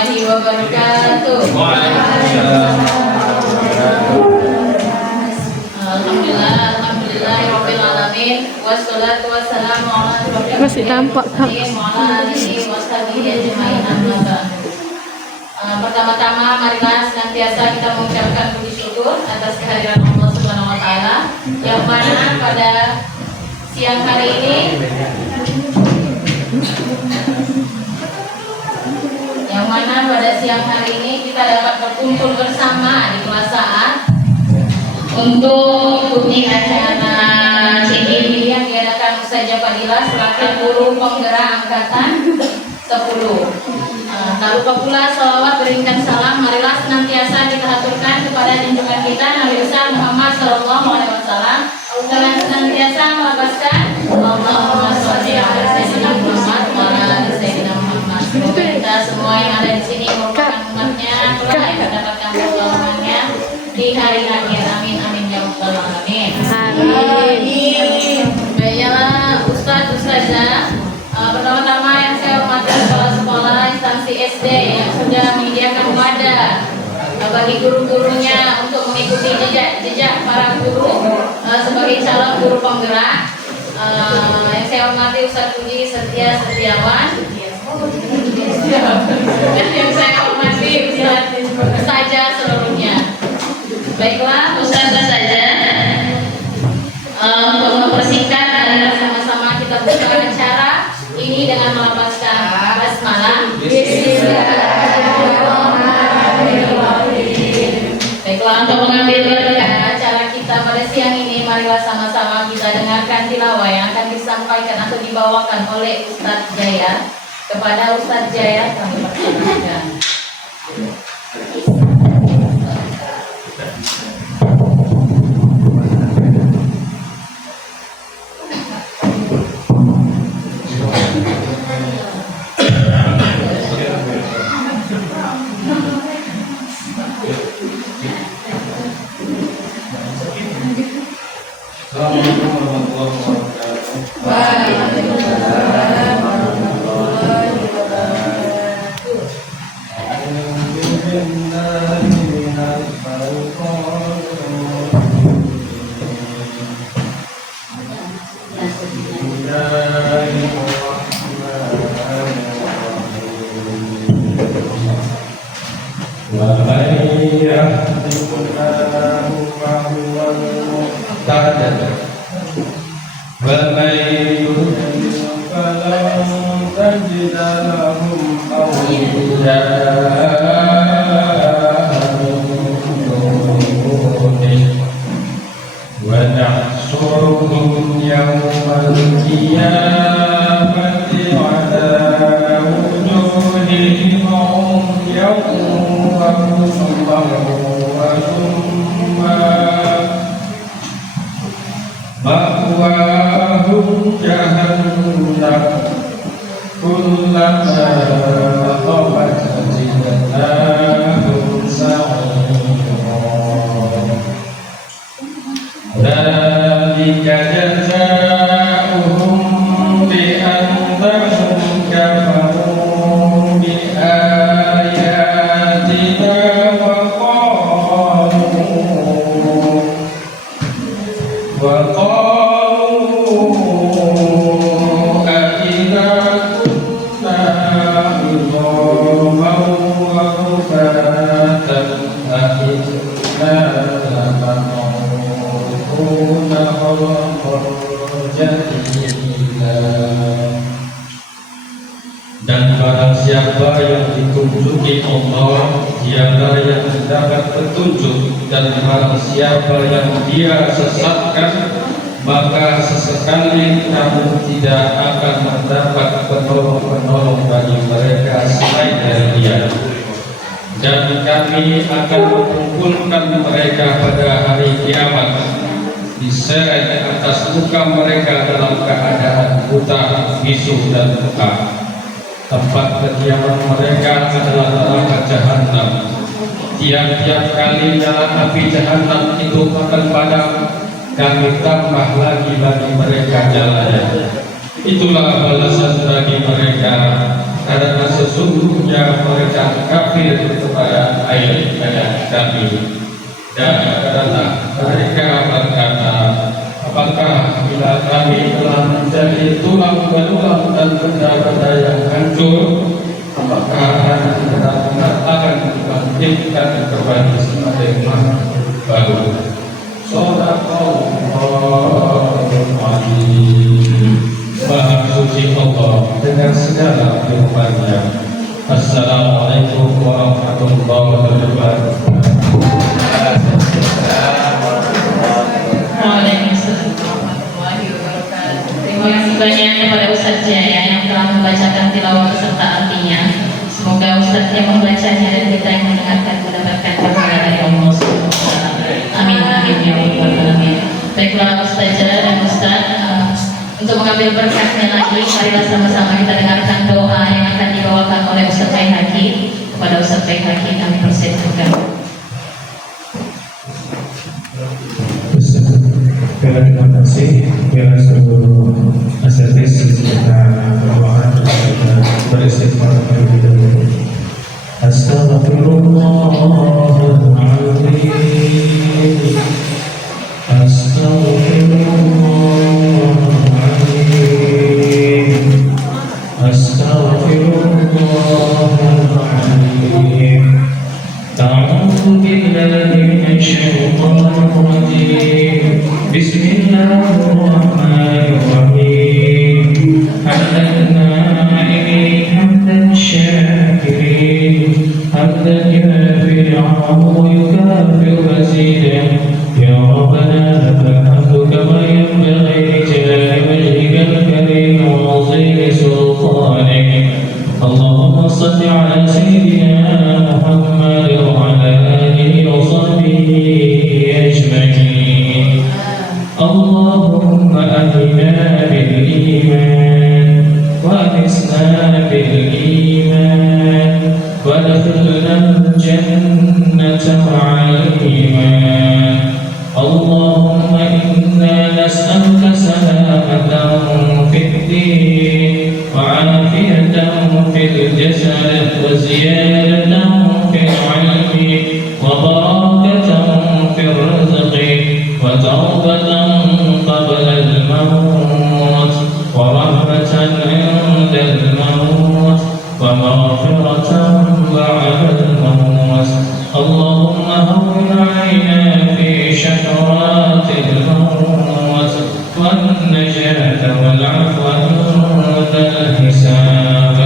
warahmatullahi wabarakatuh. Alhamdulillah alamin. Wassalatu wassalamu ala asyrofil Masih nampak, Kak. Pertama-tama marilah senantiasa kita mengucapkan puji syukur atas kehadiran Allah Subhanahu wa taala yang mana pada siang hari ini kita dapat berkumpul bersama di kelas saat untuk mengikuti acara CGV yang diadakan Ustazah Fadilah selaku guru penggerak angkatan 10. Tak lupa pula salawat beriringkan salam marilah senantiasa kita haturkan kepada junjungan kita Nabi besar Muhammad SAW dengan senantiasa melapaskan Allahumma sholli ala sayyidina Muhammad wa ala ali sayyidina Muhammad. Semoga kita semua yang ada di sini merupakan umatnya Allah yang mendapatkan pertolongannya di hari akhir. Amin amin ya rabbal alamin. Amin. Baiklah Ustazah, pertama-tama yang saya hormati kepala sekolah instansi SD yang sudah menyediakan wadah bagi guru-gurunya untuk mengikuti jejak para guru sebagai calon guru penggerak. Yang saya hormati Ustaz Puji Setia Setiawan dan yang saya hormati Ustazah seluruhnya. Baiklah Ustazah saja untuk mempersingkat adalah sama-sama kita buka acara ini dengan melapaskan basmalah. Baiklah, untuk mengambil berkah acara kita pada siang ini, marilah sama-sama kita dengarkan tilawah yang akan disampaikan atau dibawakan oleh Ustadz Jaya. Kepada Ustadz Jaya kami persilakan. Assalamualaikum warahmatullahi wabarakatuh. Waalaikumsalam warahmatullahi wabarakatuh. ومن يضلل فلن تجد لهم أولياء من دونه ونحشرهم يوم القيامة على وجوههم عميا وبكما وصما مأواهم جهنم كلما خبت زدناهم سعيرا ذلك جزاؤهم بأنهم كفروا بآياتنا وقالوا أإذا كنا عظاما ورفاتا أإنا لمبعوثون خلقا جديدا. Dan barang siapa yang ditunjuki Allah, dialah yang mendapat petunjuk, dan barang siapa yang dia sesatkan, maka sesekali kamu tidak akan mendapat penolong-penolong bagi mereka selain dari Dia. Dan kami akan mengumpulkan mereka pada hari kiamat, diseret atas muka mereka dalam keadaan buta, bisu dan luka. Tempat kediaman mereka adalah neraka jahanam. Tiap-tiap kali nyala api jahanam itu akan padam, kami tambah lagi bagi mereka jalannya. Itulah balasan bagi mereka karena sesungguhnya mereka kafir kepada ayat-ayat kami. Dan mereka berkata, apakah bila kami telah menjadi tulang belulang dan benda-benda yang hancur, apakah akan kita mengatakan dibangkitkan kembali sebagai makhluk baru? Shadaqallahul Azim. Maha suci Allah dengan segala firman-Nya. Assalamualaikum warahmatullahi wabarakatuh. Waalaikumsalam warahmatullahi wabarakatuh. Terima kasih banyak kepada Ustaz Jaya yang telah membacakan tilawah beserta artinya. Semoga Ustaz yang membacanya dan kita yang mendengarkan mendapatkan pahala dari Allah Subhanahu wa taala. Amin amin ya rabbal alamin. Baiklah Ustazah dan Ustaz, untuk mengambil berkahnya lagi, marilah sama-sama kita dengarkan doa yang akan dibawakan oleh Ustaz Baihaqi. Kepada Ustaz Baihaqi kami persilakan. Terima kasih kepada seluruh asatiz kita berdoa dan beristighfar terlebih dahulu. Astaghfirullahaladzim. Astaghfirullahaladzim. Astaghfirullahaladzim. Ta'udzu billahi minasyaitonir rajim. Bismillahirrahmanirrahim. Hamdan na'imin, hamdan syakirin, hamdan yuafi'u wa yukafi'u mazidah. Ya Rabbana lakal hamdu kama yanbaghi li jalali wajhikal karim wa 'azimi sultanik. Allahumma shalli 'ala sayyidina Muhammad wa 'ala alihi wa sahbihi ajma'in. Allahumma ahdina bil iman wa anisna bil iman wa adkhilna al jannata ma'al iman. Allahumma inna nas'aluka salamatan fid din wa 'afiyatan fil jasad wa ziyadatan fil 'ilmi wa barakatan fil rizqi wa tawbatan qabla al-maut wa rahmatan 'inda al-maut wa maghfiratan ba'da al-maut. Allahumma hawwin 'alaina fi shakaratil maut wan najata wal 'afwa 'inda al-hisab.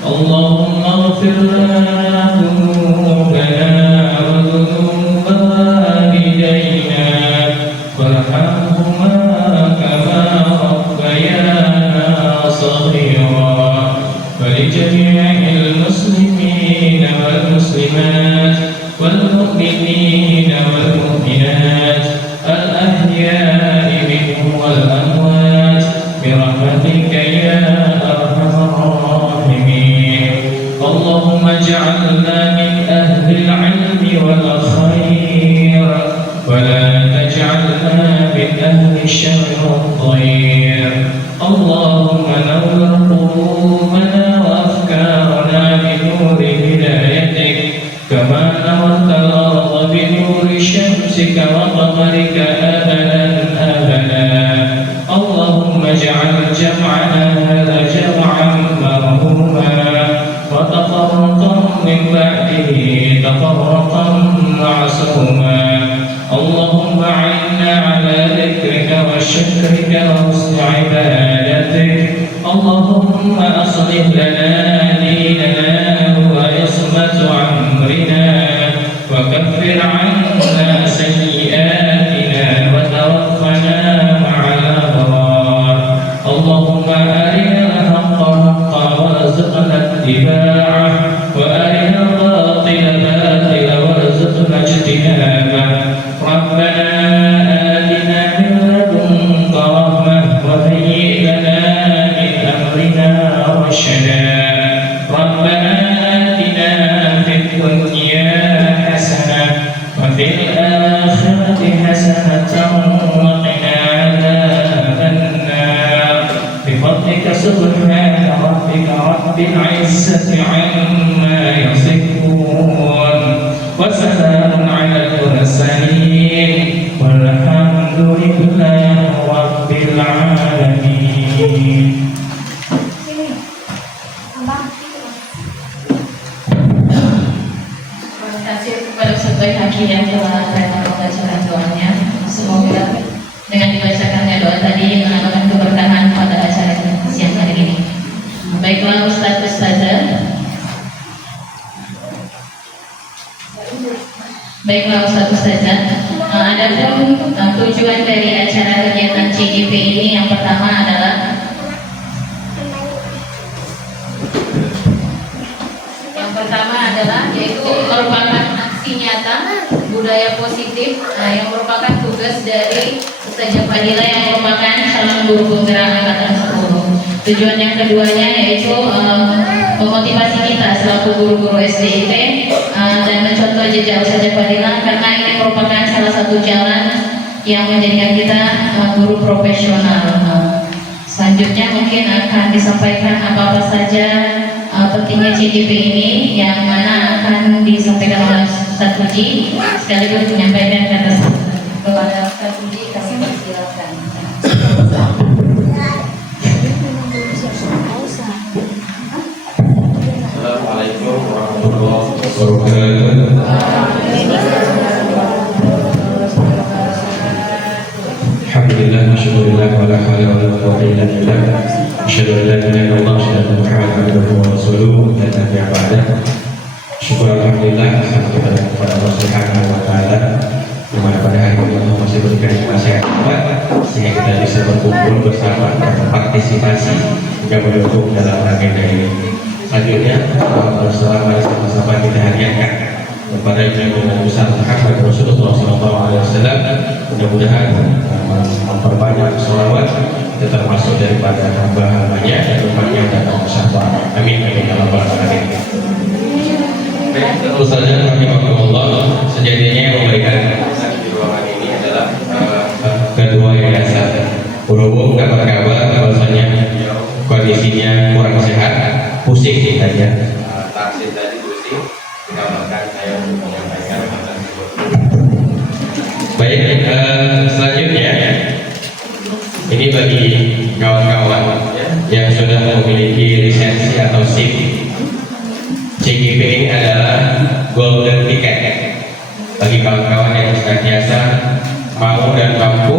Allahumma ighfir lana dhunubana wa dhunuba walidayna warhamhuma kama rabbayana saghira. ولجميع المسلمين والمسلمات والمؤمنين والمؤمنات الأحياء منهم والأموات برحمتك يا أرحم الراحمين. اللهم اجعلنا من أهل العلم والخير ولا تجعلنا من أهل الشر والضير. اللهم نور قلوبنا وأفكارنا بنور هدايتك كما نورت الأرض بنور شمسك وقمرك أبدا أبدا. اللهم اجعل جمعنا هذا جمعا مرحوما وتفرقا من بعده تفرقا معصوما. اللهم أعنا على ذكرك وشكرك وحسن عبادتك. اللهم أصلح لنا ديننا وعصمة أمرنا وكفر عنا سيئاتنا وتوفنا مع الأبرار. اللهم أرنا الحق حقا وارزقنا اتباعه وأرنا الباطل باطلا وارزقنا اجتنابه. ربنا آتنا من لدنك رحمة وهيئ لنا من أمرنا رشدا. ربنا آتنا في الدنيا حسنة وفي الآخرة حسنة وقنا عذاب النار بفضلك سبحان ربك رب العزة عما يصفون وسلام على المرسلين والحمد لله رب العالمين. Terima kasih kepada Ustaz Baihaqi yang telah membacakan doanya. Semoga dengan dibacakannya doa tadi menambahkan keberkahan pada acara siang hari ini. Baiklah Ustaz Ustazah. Baiklah Ustaz Ustazah. Adapun tujuan dari acara kegiatan CGP ini yang pertama adalah yaitu merupakan aksi nyata budaya positif yang merupakan tugas dari Ustazah Fadila yang merupakan calon guru penggerak angkatan 10. Tujuan yang keduanya yaitu memotivasi kita selaku guru-guru SDIT dan mencontoh jejak Ustazah Fadila karena ini merupakan salah satu jalan yang menjadikan kita guru profesional. Selanjutnya mungkin akan disampaikan apa-apa saja pentingnya CGP ini yang mana akan disampaikan oleh Ustaz Puji sekaligus menyampaikan kata kepada Ustaz Puji. Kami persilakan. Assalamualaikum warahmatullahi wabarakatuh. Alhamdulillah, masyaallah, wala haula wala quwwata illa billah. Asyhadu an la ilaha illallah wa asyhadu anna Muhammadan abduhu wa rasuluhu la nabiyya ba'dah. Syukur alhamdulillah kepada Allah Subhanahu wa taala di mana pada hari ini Allah masih berikan masih kuat sehingga kita bisa berkumpul bersama berpartisipasi juga mendukung dalam agenda ini. Selanjutnya bersama sama-sama kita hadiahkan kepada Ibu Besar Muhammad Rasulullah SAW. Mudah-mudahan memperbanyak sholawat itu termasuk daripada hamba-hambanya dan umatnya datang bersama. Amin amin ya rabbal alamin. Baik, tentu saja rahimahullah, sejatinya yang memberikan di ruangan ini adalah kedua yayasan. Berhubung kabar-kabar bahwasanya kondisinya kurang sehat, pusing saja. Taksin tadi pusing, dikabarkan saya untuk menyampaikan hal tersebut. Baik, selanjutnya ini bagi kawan-kawan yang sudah memiliki lisensi atau SIM. CGP ini adalah golden ticket bagi kawan-kawan yang senantiasa mau dan mampu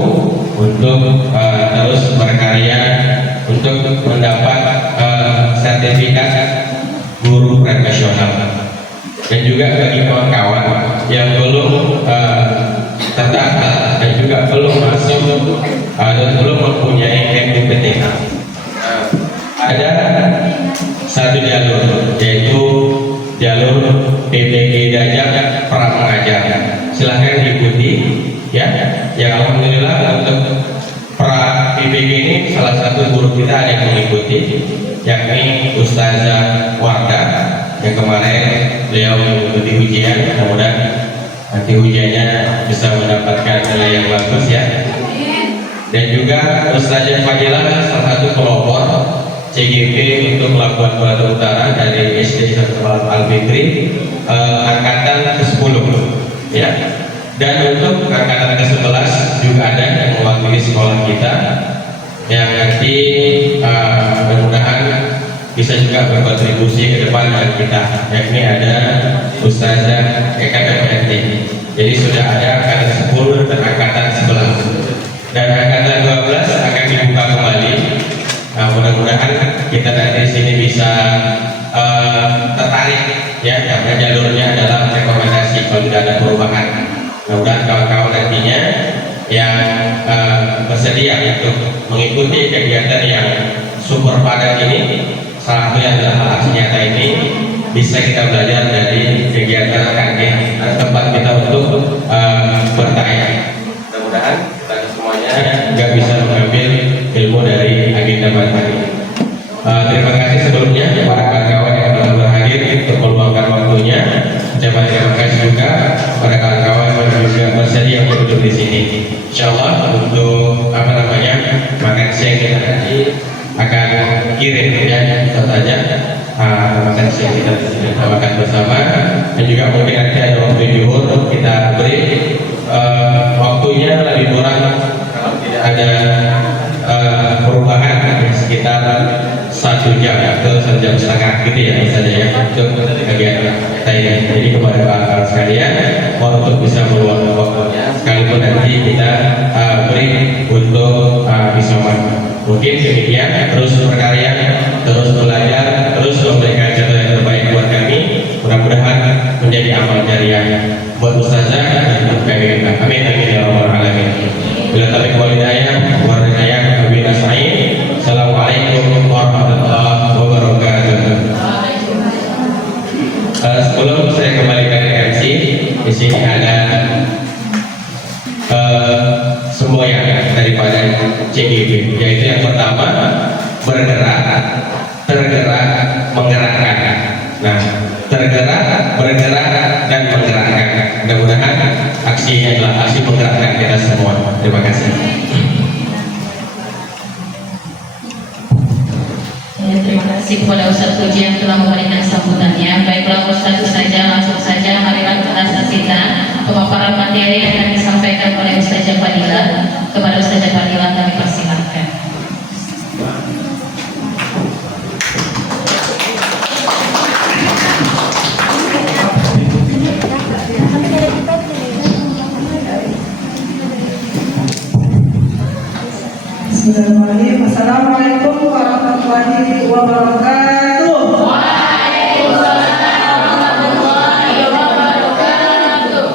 untuk terus berkarya untuk mendapat sertifikat guru profesional. Dan juga bagi kawan-kawan yang belum terdaftar dan juga belum masuk dan belum mempunyai NUPTK, ada satu jalur yaitu jalur PPG Dajak pra mengajar. Silahkan diikuti ya. Yang alhamdulillah untuk pra PPG ini salah satu guru kita ada yang mengikuti, yakni Ustazah Wardah yang kemarin beliau mengikuti ujian. Mudah-mudahan nanti ujiannya bisa mendapatkan nilai yang bagus ya. Dan juga Ustazah Fadilah salah satu pelopor CGP untuk Labuan Batu Utara dari SD Sekolah Al-Fikri angkatan ke-10 ya. Dan untuk angkatan ke-11 juga ada yang mewakili sekolah kita yang nanti mudah-mudahan bisa juga berkontribusi ke depan dengan kita, yakni ada Ustazah EKPMT. Jadi sudah ada angkatan 10 dan angkatan 11 dan angkatan 12 akan dibuka kembali. Nah, mudah-mudahan kita nanti di sini bisa tertarik ya, karena jalurnya adalah rekomendasi kalau tidak ada perubahan. Mudah-mudahan kawan-kawan nantinya yang bersedia untuk mengikuti kegiatan yang super padat ini, salah satunya adalah aksi nyata ini, bisa kita belajar dari kegiatan KG tempat kita untuk bertanya. Mudah-mudahan kita semuanya juga bisa mengambil ilmu dari agenda pada hari ini. Terima kasih sebelumnya kepada kawan-kawan yang telah berhadir untuk meluangkan waktunya. Terima kasih juga kepada kawan-kawan yang juga bersedia untuk duduk di sini. Insyaallah untuk makan siang kita nanti akan kirim ya, itu saja. Terima kasih kita makan bersama, dan juga mungkin nanti ada waktu juhur kita beri waktunya lebih kurang kalau tidak ada perubahan sekitar 1 jam atau 1 jam setengah gitu ya misalnya ya, untuk kegiatan kita ini. Jadi kepada para sekalian mohon untuk bisa meluangkan waktunya, sekalipun nanti kita beri untuk isoman. Mungkin demikian, terus berkarya, terus belajar, terus memberikan contoh yang terbaik buat kami. Mudah-mudahan menjadi amal jariah buat ustazah dan untuk kami. Amin amin ya rabbal alamin. Bila taufiq wal hidayah wa ridayah wa nasta'in. Assalamualaikum warahmatullahi wabarakatuh. Sebelum saya kembalikan ke MC, di sini ada semua yang daripada CGB, yaitu yang pertama bergerak, tergerak, menggerakkan. Nah, tergerak, bergerak, dan menggerakkan. Mudah-mudahan aksi ini adalah aksi menggerakkan kita semua. Terima kasih. Ya, terima kasih kepada Ustaz Puji yang telah memberikan sambutannya. Baiklah Ustaz saja, langsung saja marilah kita saksikan pemaparan materi yang akan disampaikan oleh Ustazah Fadilah. Kepada Ustazah Fadilah kami persilahkan. Bismillahirrahmanirrahim. Assalamualaikum warahmatullahi wabarakatuh. Waalaikumsalam warahmatullahi wabarakatuh.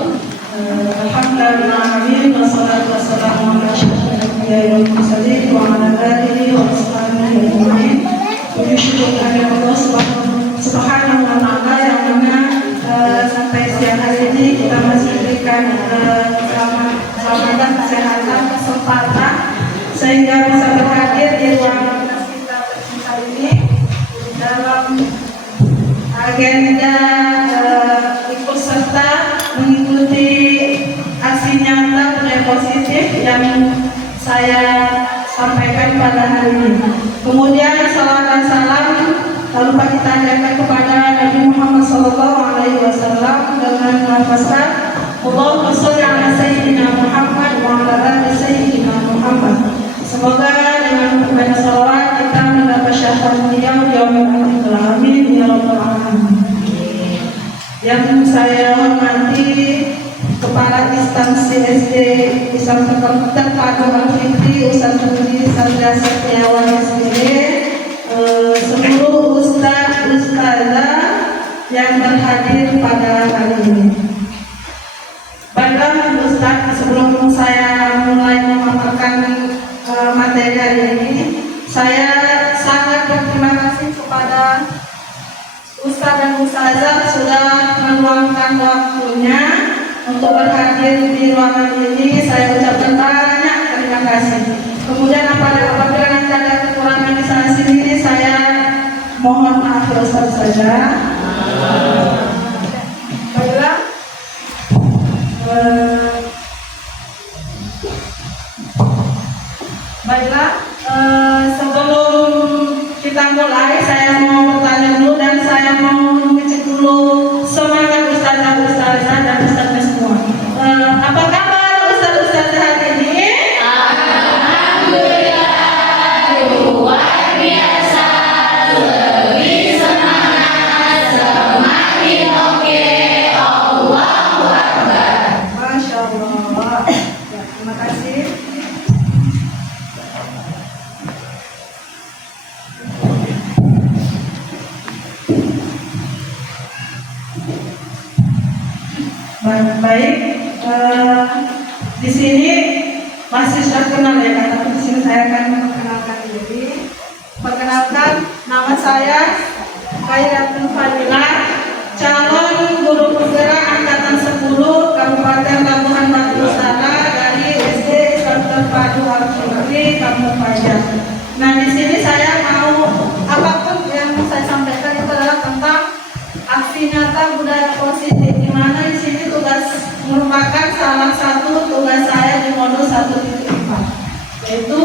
Alhamdulillah, wassalatu wassalamu ala asyrofil anbiya'i wal mursalin wa ala alihi wa sahbihi ajma'in. Puji syukur kehadirat Allah Subhanahu wa ta'ala yang mana sampai siang hari ini kita masih diberikan keselamatan, kesehatan, kesempatan sehingga bisa berhadir di ruangan kita tercinta ini dalam agenda ikut serta mengikuti aksi nyata budaya positif yang saya sampaikan pada hari ini. Kemudian salawat dan salam lalu kita ajarkan kepada Nabi Muhammad SAW dengan melafazkan Allahumma sholli ala sayyidina Muhammad wa ala ali sayyidina Muhammad. Semoga dengan membaca salawat kita mendapat syafaat beliau di yaumil akhir. Amin ya rabbal alamin. Yang saya hormati Kepala Instansi SD Islam Terpadu Al-Fikri Ustaz Puji Sabda Setiawan SPD, seluruh ustaz ustazah yang berhadir pada hari ini. Baiklah Ustaz, sebelum saya mulai memaparkan materi hari ini, saya sangat berterima kasih kepada Ustaz dan Ustazah sudah meluangkan waktunya untuk berhadir di ruangan ini. Saya ucapkan banyak terima kasih. Kemudian apabila nanti ada kekurangan di sana sini, saya mohon maaf ya Ustaz saja. Baiklah. Baiklah, sebelum kita mulai, saya mau bertanya dulu dan saya mau mengecek dulu semangat ustazah-ustazah dan ustazah semua. Apa kabar ustazah-ustazah hari ini? Alhamdulillah, luar biasa, lebih semangat, semakin oke. Allahu Akbar. Masya Allah. Ya, terima kasih. Baik, di sini masih sudah kenal ya, tapi di sini saya akan memperkenalkan diri. Perkenalkan, nama saya Khairatul Fadilah, calon guru penggerak angkatan 10 Kabupaten Labuhan Batu Utara dari SD Islam Terpadu Al-Fikri Kampung Pajak. Nah, di sini saya mau apapun yang saya sampaikan itu adalah tentang aksi nyata budaya positif, di mana di sini tugas merupakan salah satu tugas saya di modul 1.4, yaitu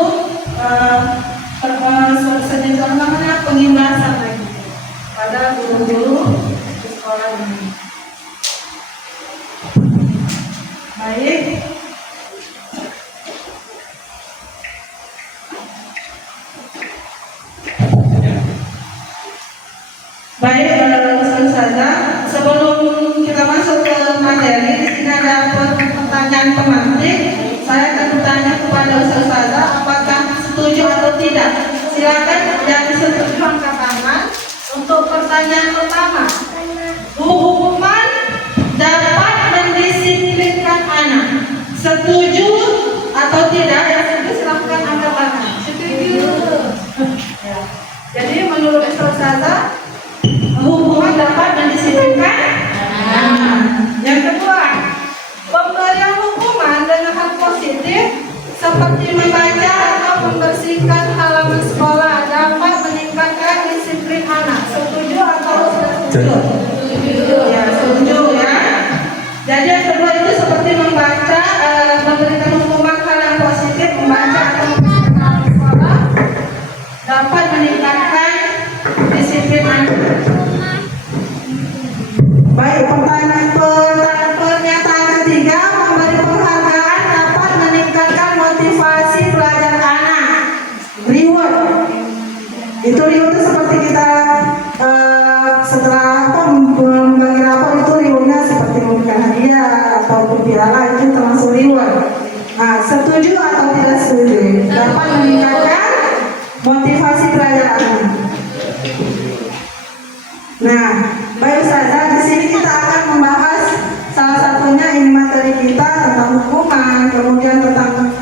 Baik, Ustazah, sebelum kita masuk ke materi, di sini ada pertanyaan pemantik. Saya akan bertanya kepada Ustazah, apakah setuju atau tidak? Silakan yang setuju angkat tangan. Untuk pertanyaan pertama, hukuman dapat mendisiplinkan anak. Setuju atau tidak? Yang setuju silakan angkat tangan. Setuju. Ya. Jadi menurut Ustazah, hukuman dapat mendisiplinkan anak. Yang kedua, pemberian hukuman dengan hal positif seperti membaca atau membersihkan halaman sekolah dapat meningkatkan disiplin anak. Setuju atau tidak setuju? Setuju. Ya, setuju ya. Jadi yang kedua itu seperti membaca, memberikan hukuman hal yang positif, membaca atau membersihkan halaman sekolah dapat meningkatkan disiplin anak. Baik, pernyataan ketiga, memberi penghargaan dapat meningkatkan motivasi belajar anak. Reward. Itu reward itu seperti kita setelah membagi rapor itu rewardnya seperti memberikan hadiah atau piala, itu termasuk reward. Nah, setuju atau tidak setuju? Dapat meningkatkan motivasi belajar anak. Nah, baik Ustazah, di sini kita akan membahas salah satunya ini materi kita tentang hukuman, kemudian tentang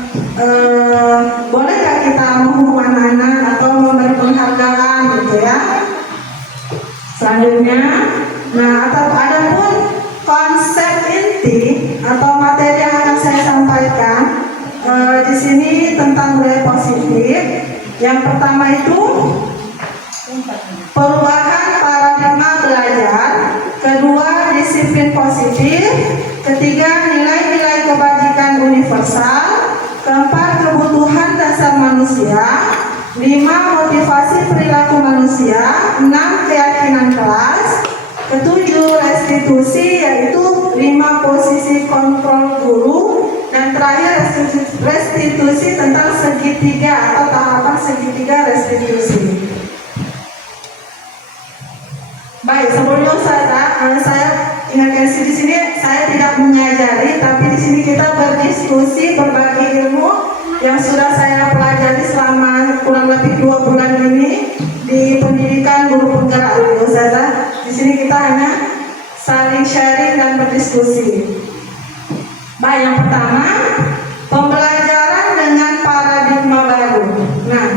bolehkah kita menghukum anak-anak atau memberi penghargaan gitu ya. Selanjutnya, nah ada pun konsep inti atau materi yang akan saya sampaikan di sini tentang budaya positif. Yang pertama itu perubahan paradigma belajar, kedua disiplin positif, ketiga nilai-nilai kebajikan universal, keempat kebutuhan dasar manusia, lima motivasi perilaku manusia, enam keyakinan kelas, ketujuh restitusi yaitu 5 posisi kontrol guru, dan terakhir restitusi tentang segitiga atau tahapan segitiga restitusi. Baik, sebelumnya saya ingatkan di sini saya tidak mengajari, tapi di sini kita berdiskusi berbagi ilmu yang sudah saya pelajari selama kurang lebih 2 bulan ini di pendidikan guru penggerak Ustazah. Di sini kita hanya saling sharing dan berdiskusi. Baik, yang pertama, pembelajaran dengan paradigma baru. Nah,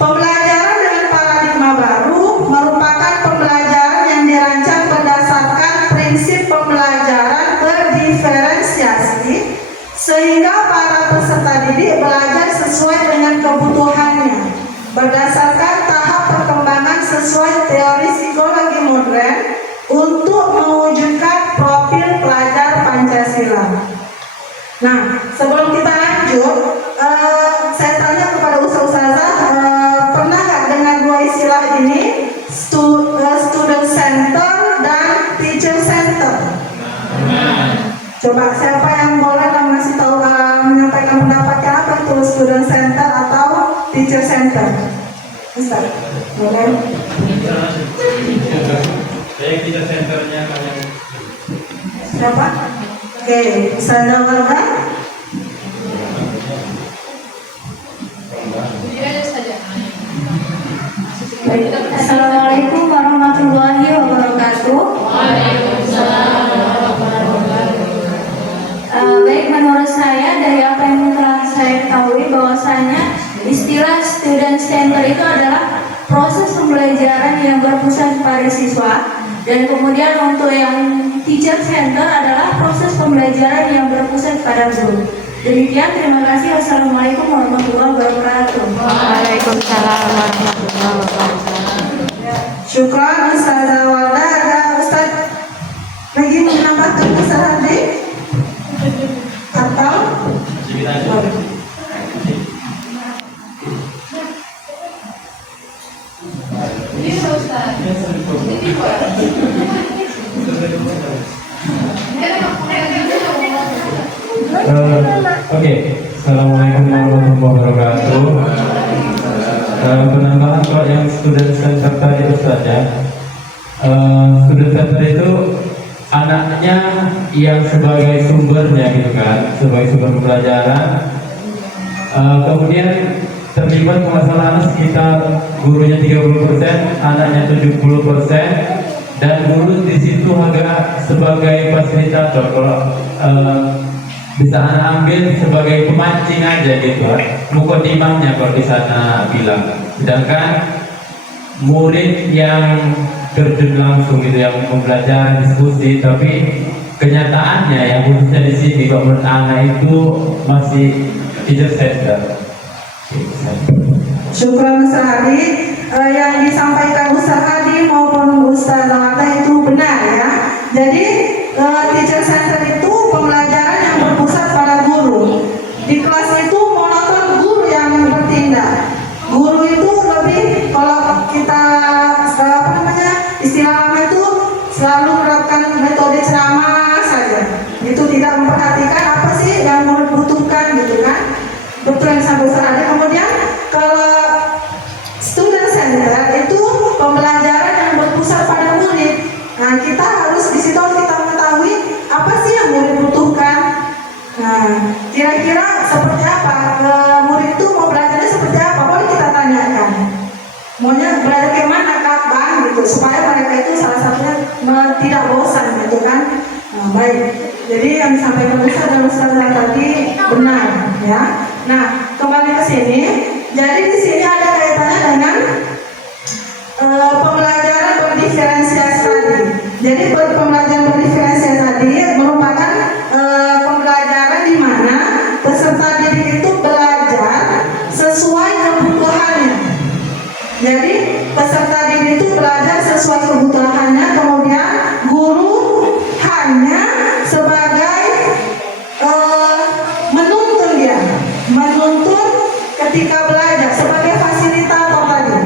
pembelajaran dengan paradigma baru merupakan pembelajaran yang dirancang berdasarkan prinsip pembelajaran berdiferensiasi sehingga para peserta didik belajar sesuai dengan kebutuhannya berdasarkan tahap perkembangan sesuai teori psikologi modern untuk mewujudkan profil pelajar Pancasila. Nah, sebelum kita lanjut, saya tanya kepada Ustazah, pernah nggak dengan dua istilah ini, student center dan teacher center? Coba siapa yang boleh ngasih tahu, menyampaikan pendapatnya apa itu student center atau teacher center? Ustaz, boleh? Saya teacher centernya kayak Siapa? Oke, Ustazah Wardah. Assalamualaikum warahmatullahi wabarakatuh. Baik, menurut saya dari apa yang telah saya ketahui bahwasanya istilah student center itu adalah proses pembelajaran yang berpusat pada siswa, dan kemudian untuk yang teacher center adalah proses pembelajaran yang berpusat pada guru. Demikian, terima kasih. Wassalamualaikum warahmatullahi wabarakatuh. Waalaikumsalam warahmatullahi wabarakatuh. Syukran Ustazah Wardah. Ada Ustaz lagi menambahkan Ustaz Hadi? Atau? Oke, Assalamualaikum warahmatullahi wabarakatuh. Penambahan soal yang student center tadi Ustaz ya. student center itu anaknya yang sebagai sumbernya gitu kan, sebagai sumber pembelajaran. Kemudian terlibat masalah sekitar gurunya 30%, anaknya 70%, dan guru di situ agak sebagai fasilitator. Kalau bisa anak ambil sebagai pemancing aja gitu, mukodimahnya kalau di sana bilang. Sedangkan murid yang terjun langsung gitu, yang pembelajaran diskusi, tapi kenyataannya yang khususnya di sini kalau menurut anak itu masih teacher center. Syukran Ustaz Hadi. Yang disampaikan Ustaz Hadi maupun Ustaz Lawata itu benar ya. Jadi teacher center itu pembelajaran yang berpusat pada guru. Di kelas itu monoton guru yang bertindak. Guru itu lebih, kalau kita istilah lama itu selalu menerapkan metode ceramah saja. Itu tidak memperhatikan apa sih yang murid butuhkan gitu kan. Betul yang sampai Hadi. Kemudian kalau student center itu pembelajaran yang berpusat pada murid. Nah, kita harus di situ kita mengetahui apa sih yang murid butuhkan. Nah, kira-kira seperti apa murid itu mau belajarnya seperti apa? Boleh kita tanyakan. Maunya belajar kayak mana Kak Bang gitu, supaya mereka itu salah satunya tidak bosan gitu kan. Nah, baik. Jadi yang disampaikan Ustaz dan Ustaz tadi benar ya. Nah, kembali ke sini. Jadi di sini ada kaitannya dengan pembelajaran berdiferensiasi tadi. Jadi pembelajaran berdiferensiasi tadi merupakan pembelajaran di mana peserta didik itu belajar sesuai kebutuhannya. Jadi peserta didik itu belajar sesuai kebutuhannya, kemudian guru hanya sebagai menuntun ketika belajar sebagai fasilitator tadi.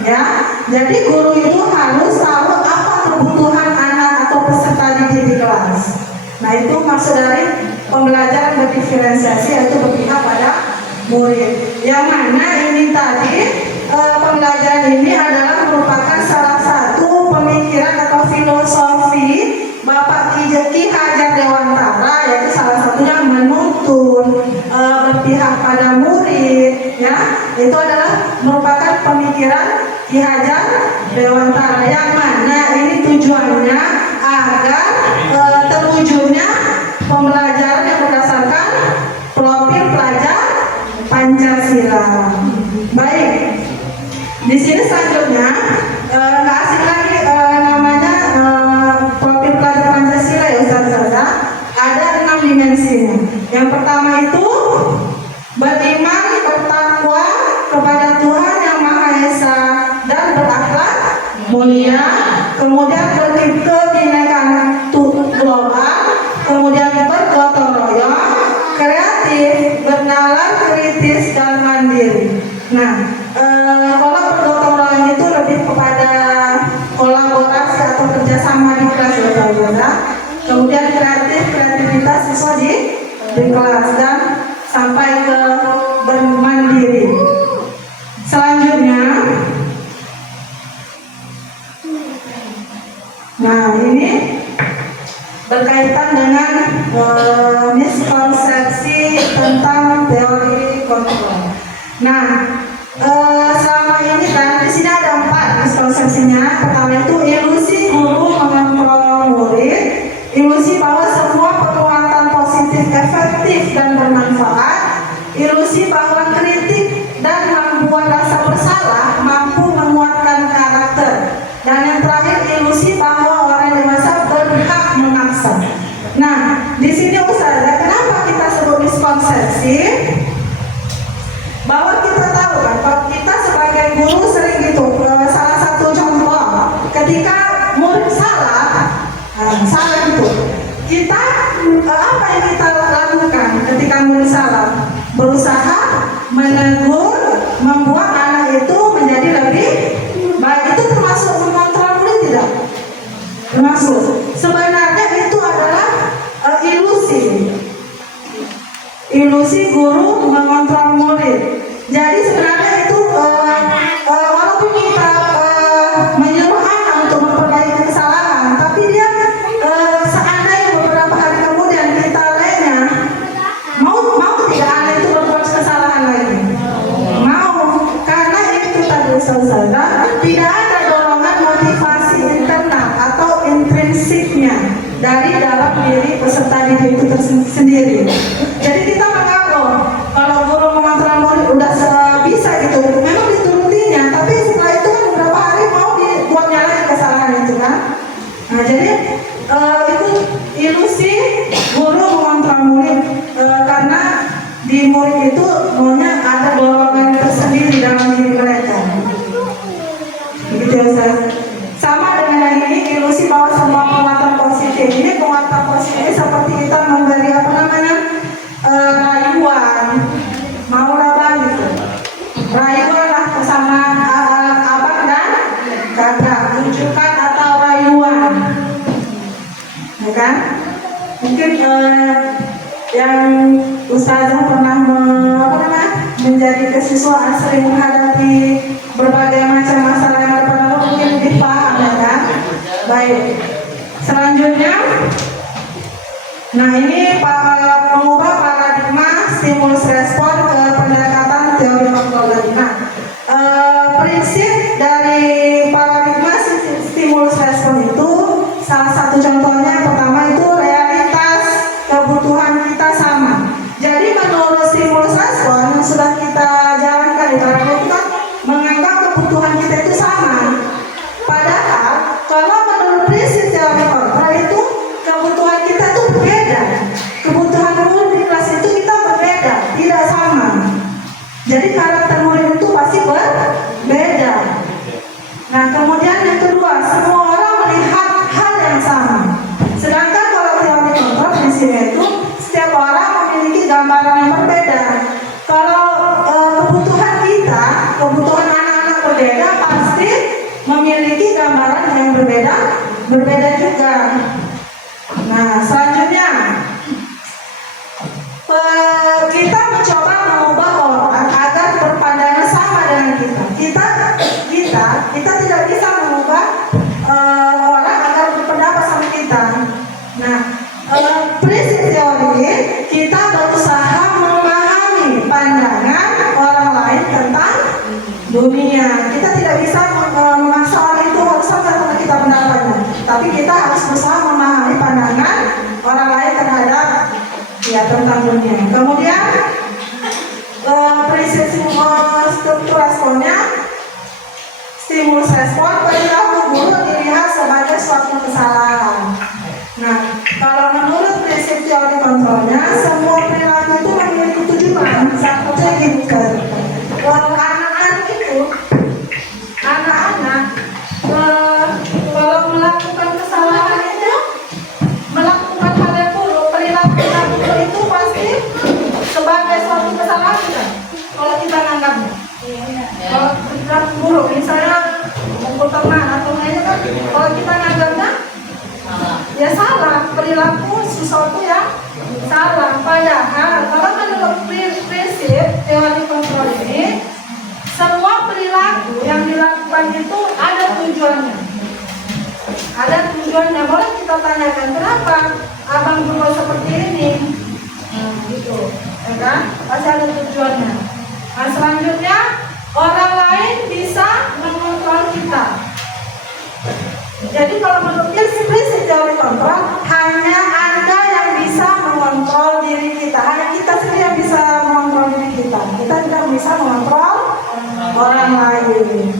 Ya, jadi guru itu harus tahu apa kebutuhan anak atau peserta didik di kelas. Nah, itu maksud dari pembelajaran berdiferensiasi, yaitu berpihak pada murid. Yang mana ini tadi pembelajaran ini adalah merupakan salah satu pemikiran atau filosofi Bapak Ki Hajar Dewantara, yaitu salah satunya menuntun, berpihak pada murid, ya. Itu adalah merupakan pemikiran Ki Hajar Dewantara, yang mana ini tujuannya agar terwujudnya pembelajaran yang berdasarkan profil pelajar Pancasila. Baik, di sini selanjutnya nggak asing lagi namanya profil pelajar Pancasila ya Ustaz. Ada 6 dimensinya. Yang pertama itu beriman, bertakwa kepada Tuhan Yang Maha Esa dan berakhlak mulia. Kemudian berkebinekaan global, kemudian bergotong royong, kreatif, bernalar, kritis, dan mandiri. Nah, kalau bergotong royong itu lebih kepada kolaborasi atau kerjasama di kelas ya. Kemudian kreativitas siswa di kelas, dan sampai ke bermandiri. Selanjutnya, nah ini berkaitan dengan miskonsepsi tentang teori kontrol. Nah, selama ini kan di sini ada 4 miskonsepsinya. Pertama itu ilusi guru mengontrol murid, ilusi bahwa semua penguatan positif efektif dan bermanfaat, ilusi bahwa kritik dan membuat rasa bersalah mampu menguatkan karakter, dan yang terakhir ilusi bahwa orang dewasa berhak memaksa. Nah, di sini Ustaz, kenapa kita sebut miskonsepsi? Bahwa kita tahu kan, kalau kita sebagai guru sering gitu, salah satu contoh ketika murid salah gitu, kita apa yang kita lakukan ketika murid salah? Berusaha menegur, membuat anak itu menjadi lebih baik. Itu termasuk mengontrol murid tidak? Termasuk. Sebenarnya itu adalah ilusi guru mengontrol murid. Jadi sebenarnya itu walaupun kita menyuruh anak untuk memperbaiki Ustaz. Sama dengan yang ini, ilusi bahwa semua penguatan positif ini seperti kita memberi rayuan, mau lah gitu. Rayuan lah bersama abang dan kakak, tunjukkan atau rayuan, ya kan? Mungkin yang Ustazah pernah menjadi kesiswaan sering menghadapi berbagai macam masalah yang ada pada mungkin lebih paham, ya kan? Baik. Selanjutnya, nah ini mengubah paradigma stimulus respon ke pendekatan teori kontrol tadi. Nah, prinsip dari paradigma stimulus respon itu salah satu contohnya pertama itu realitas kebutuhan kita sama. Jadi menurut stimulus respon yang sudah kita jalankan di paradigma itu kan menganggap kebutuhan kita itu sama. Padahal kalau menurut prinsip teori kontrol itu kebutuhan kita itu berbeda. Kebutuhan murid di kelas itu kita berbeda, tidak sama. Jadi karakter murid itu pasti berbeda. Nah, kemudian yang kedua, semua orang melihat hal yang sama. Sedangkan kalau teori kontrol prinsipnya itu setiap orang memiliki gambaran yang berbeda. Kalau kebutuhan kita, kebutuhan anak-anak berbeda, pasti memiliki gambaran yang berbeda juga. Nah, selanjutnya kita mencoba mengubah orang agar berpandangan sama dengan kita. Kita tidak bisa mengubah orang agar berpendapat sama kita. Nah, prinsip teori kita berusaha memahami pandangan orang lain tentang dunia. Kita tidak bisa memaksa orang itu harus sama dengan kita pendapatnya, tapi kita harus berusaha memahami pandangan orang lain terhadap tentang dunia. Kemudian prinsip struktur responnya, stimulus respon, perilaku guru dilihat sebagai suatu kesalahan. Nah, kalau menurut prinsip teori kontrolnya, semua perilaku itu memiliki tujuan. Satunya gitu. Kalau anak-anak kalau melakukan kesalahan itu, melakukan hal yang buruk, perilaku itu pasti sebagai suatu kesalahan kan? Kalau kita nganggapnya. Kalau perilaku buruk, misalnya mukul teman atau lainnya kan, kalau kita nganggapnya ya salah, perilaku sesuatu yang salah. Padahal kalau menurut prinsip teori kontrol ini, semua perilaku yang dilakukan itu ada tujuannya. Ada tujuannya. Boleh kita tanyakan kenapa abang berbuat seperti ini? Gitu, ya kan? Pasti ada tujuannya. Nah, selanjutnya orang lain bisa mengontrol kita. Jadi kalau menurut prinsip teori kontrol, hanya Anda yang bisa mengontrol diri kita. Hanya kita sendiri yang bisa mengontrol diri kita. Kita tidak bisa mengontrol orang lain.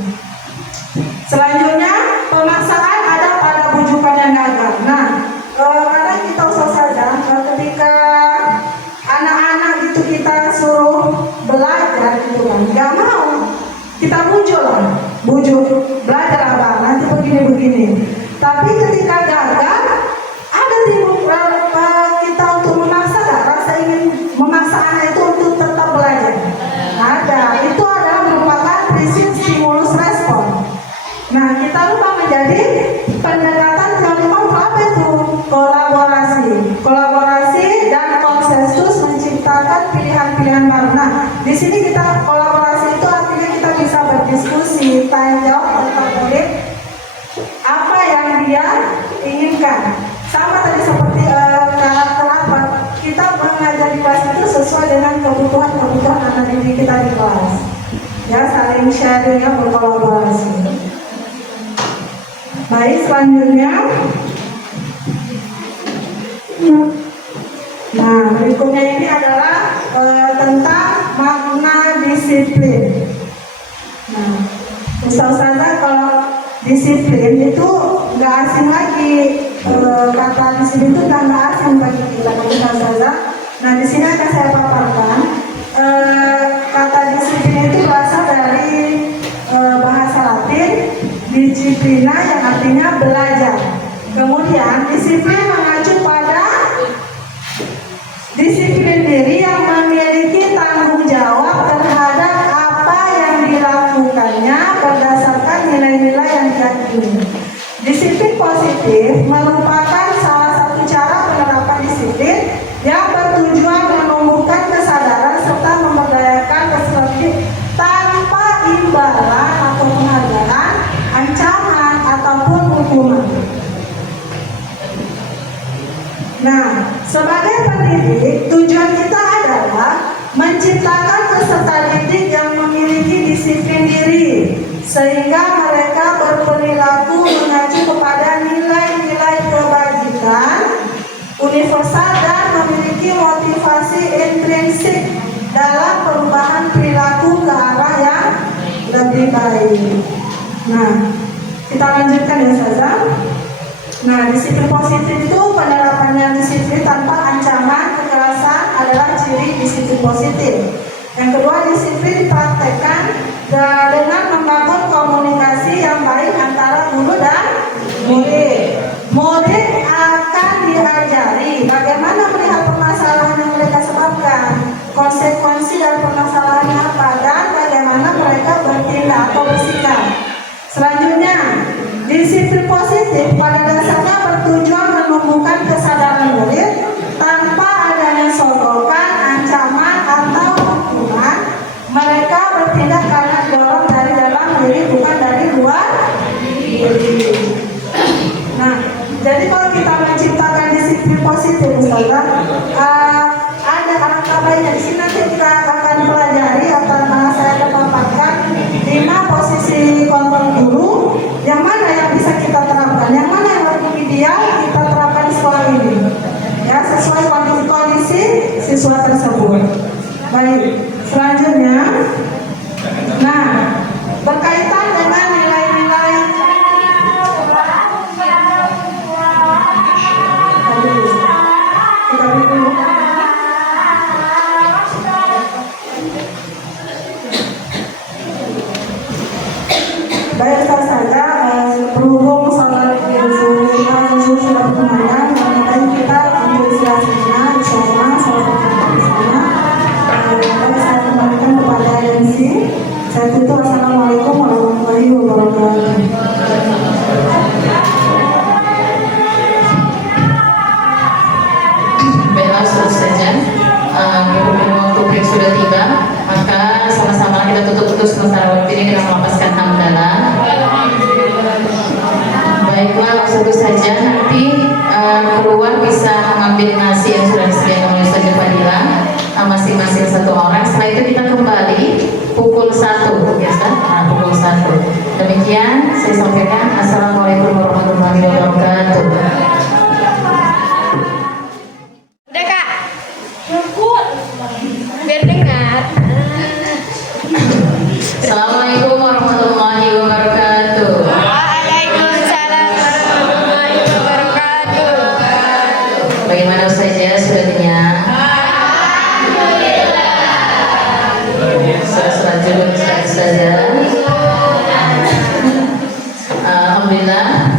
Selanjutnya, pemaksaan ada pada bujukan yang gagal. Nah, kadang kita usah saja ketika anak-anak itu kita suruh belajar gitu kan, nggak mau, kita bujuk belajar apa, nanti begini. Tapi ketika gagal, ada timbul kita untuk memaksa, gak? Rasa ingin memaksa anak itu untuk tetap belajar. Ada, itu adalah merupakan prinsip stimulus respon. Nah, kita lupa menjadi pendekatan teori kontrol apa itu? Kolaborasi dan konsensus menciptakan pilihan-pilihan baru. Nah, di sini kita kolaborasi itu artinya kita bisa berdiskusi, tanya jawab tentang murid apa yang dia inginkan. Sama tadi seperti karakter apa, kita mengajar di kelas itu sesuai dengan kebutuhan anak didik kita di kelas. Ya, saling sharing, ya, berkolaborasi. Baik, selanjutnya. Nah, berikutnya ini adalah tentang makna disiplin. Nah, Ustazah kalau disiplin itu nggak asing lagi, kata disiplin itu nggak asing bagi kita Ustazah. Nah, di sini akan saya paparkan kata disiplin itu berasal dari bahasa Latin disiplina yang artinya belajar. Kemudian disiplin mengacu pada disiplin diri yang memiliki tanggung jawab terhadap apa yang dilakukannya berdasarkan nilai-nilai yang diyakini. Disiplin positif merupakan salah satu cara penerapan disiplin yang bertujuan menumbuhkan kesadaran serta memberdayakan peserta tanpa imbalan atau penghargaan, ancaman ataupun hukuman. Nah, sebagai pendidik, tujuan kita adalah menciptakan peserta didik yang memiliki disiplin diri, sehingga mereka berperilaku mengacu kepada nilai-nilai kebajikan universal dan memiliki motivasi intrinsik dalam perubahan perilaku ke arah yang lebih baik. Nah, kita lanjutkan ya Ustazah. Nah, disiplin positif itu penerapannya disiplin tanpa ancaman kekerasan adalah ciri disiplin positif. Yang kedua, disiplin dipraktekkan dengan membangun komunikasi yang baik antara guru dan murid. Murid akan diajari bagaimana melihat permasalahan yang mereka sebabkan, konsekuensi dari permasalahannya apa, dan bagaimana mereka bertindak atau bersikap. Selanjutnya, disiplin positif pada dasarnya bertujuan menumbuhkan kesadaran murid tanpa adanya sogokan, ancaman, atau hukuman. Mereka bertindak karena didorong dari dalam diri, bukan dari luar diri. Nah, jadi kalau kita menciptakan disiplin positif, Ustazah, ada alangkah baiknya. Di sini nanti kita akan pelajari atau saya akan paparkan 5 posisi kontrol guru, yang mana yang bisa kita terapkan, yang mana yang lebih ideal kita terapkan di sekolah ini, ya sesuai kondisi siswa tersebut. Baik, selanjutnya, nah berkaitan dengan nilai-nilai kita dulu. Baik, saja berhubung salat sudah berkumandang, makanya kita untuk istirahatnya di sana, salat di sana. Lalu saya kembalikan kepada MC. Saya tutup. Assalamualaikum warahmatullahi wabarakatuh. Baiklah, terus saja. Waktu break sudah tiba, maka sama-sama kita tutup sementara waktu ini dengan melepaskan hamdalah. Baiklah, tentu saja nanti keluar bisa mengambil nasi yang sudah disediakan oleh Ustazah Fadila, masing-masing 1 orang. Setelah itu kita kembali pukul 1, ya Ustaz? Nah, pukul 1. Demikian saya sampaikan. Assalamualaikum warahmatullahi wabarakatuh. Udah Kak, biar dengar. Assalamualaikum warahmatullahi wabarakatuh. Waalaikumsalam warahmatullahi wabarakatuh. Bagaimana saja sudah kenyang? Sudah saja. Alhamdulillah.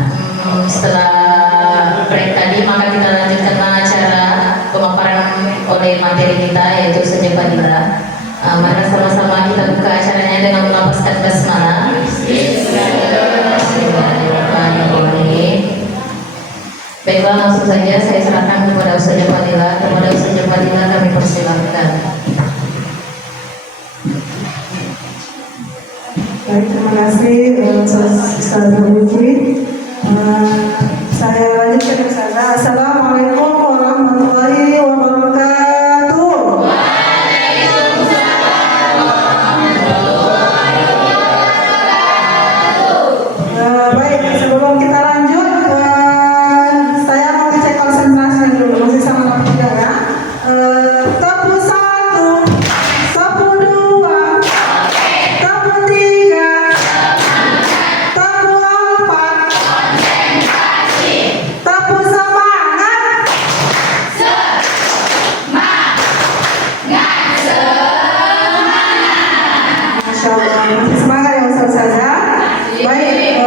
Setelah break tadi, maka kita lanjutkan acara pemaparan oleh materi kita, yaitu Ustazah Fadila. Mari sama-sama kita buka acaranya dengan melafazkan basmalah. Bismillahirrahmanirrahim. Baiklah, langsung saja saya serahkan kepada Ustazah Fadila. Kepada Ustazah Fadila kami persilahkan. Baik, terima kasih Ustazah Lutfi. Saya lanjutkan ke Ustazah. Assalamualaikum warahmatullahi wabarakatuh. Baik, sebelum kita lanjut, saya mau cek konsentrasi dulu, masih sama juga ya. Tepu 1, tepu 2, tepu 3, tepu 4, tepu semangat. Masya Allah, masih semangat ya Ustazah. Baik,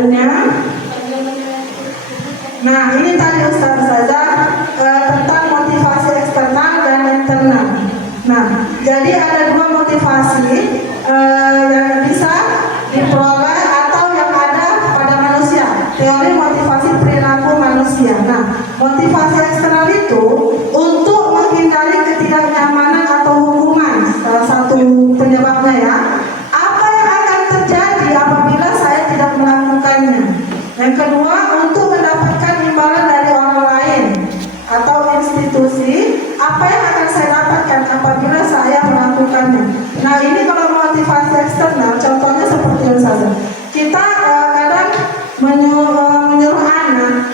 Selanjutnya, nah ini tadi Ustaz saja tentang motivasi eksternal dan internal. Nah, jadi ada dua motivasi yang bisa diperoleh atau yang ada pada manusia. Teori motivasi perilaku manusia. Nah, motivasi eksternal itu untuk menghindari ketidaknyamanan atau hukuman. Salah satu penyebabnya ya. Apa yang akan terjadi apabila saya tidak melakukannya? Yang kedua, untuk mendapatkan imbalan dari orang lain atau institusi, apa yang akan saya dapatkan apabila saya melakukannya? Nah, ini kalau motivasi eksternal, contohnya seperti ini saja. Kita kadang menyuruh anak,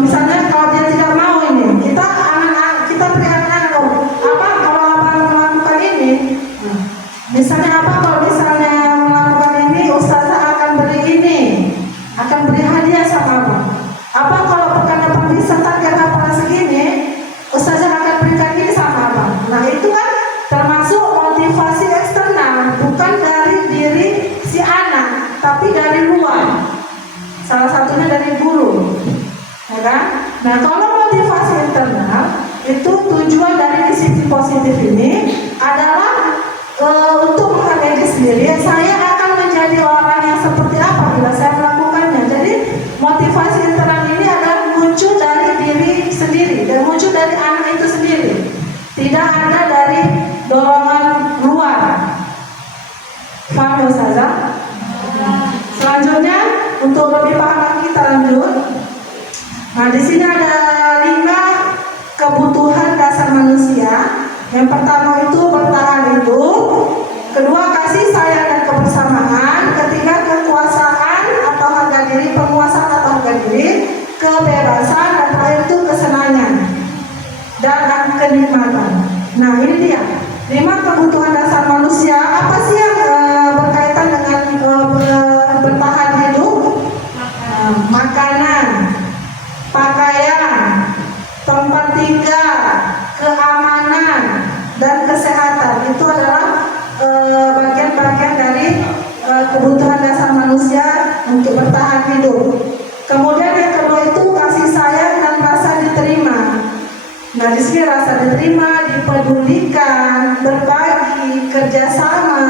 misalnya kalau dia tidak mau ini, kita beri anak, apa kalau abang melakukan ini? Misalnya apa kalau misalnya melakukan ini, ustazah akan beri ini, akan beri hadiah sama abang. Apa kalau pekan depan bisa target apa segini, ustazah akan berikan ini sama abang. Nah, itu kan termasuk motivasi eksternal, bukan dari diri si anak, tapi dari luar. Salah satunya dari guru, ya kan? Nah, kalau motivasi internal itu tujuan dari disiplin positif ini adalah untuk menghargai sendiri. Saya akan menjadi orang yang seperti apa bila saya melakukannya. Jadi motivasi internal ini adalah muncul dari diri sendiri dan muncul dari anak itu sendiri. Tidak ada dari dorongan luar. Paham ya Ustazah? Selanjutnya, untuk lebih paham lagi kita lanjut. Nah, di sini ada 5 kebutuhan dasar manusia. Yang pertama itu bertahan hidup, kedua kasih sayang dan kebersamaan, ketiga kekuasaan atau harga diri, penguasaan atau harga diri, kebebasan, dan terakhir itu kesenangan dan kenikmatan. Nah, ini dia 5 kebutuhan dasar manusia. Apa sih yang berkaitan dengan bertahan hidup? Makanan, pakaian, tempat tinggal, keamanan, dan kesehatan. Itu adalah bagian-bagian dari kebutuhan dasar manusia untuk bertahan hidup. Kemudian yang kedua itu kasih sayang dan rasa diterima. Nah, di sini rasa diterima, dipedulikan, berbagi, kerjasama,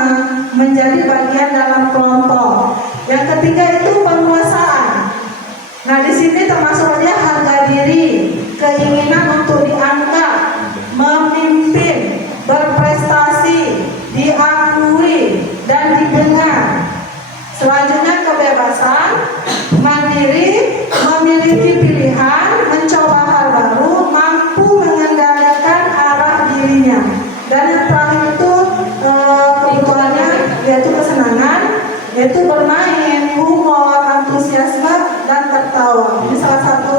menjadi bagian dalam kelompok. Yang ketiga itu penguasaan. Nah, di sini termasuk aja harga diri, keinginan untuk dianggap, memimpin, berprestasi, diakui, dan didengar. Selanjutnya kebebasan, mandiri, memiliki pilihan, mencoba hal baru, mampu mengendalikan arah dirinya. Dan yang terakhir itu kebutuhannya yaitu kesenangan, yaitu bermain, humor, antusiasme, dan tertawa. Ini salah satu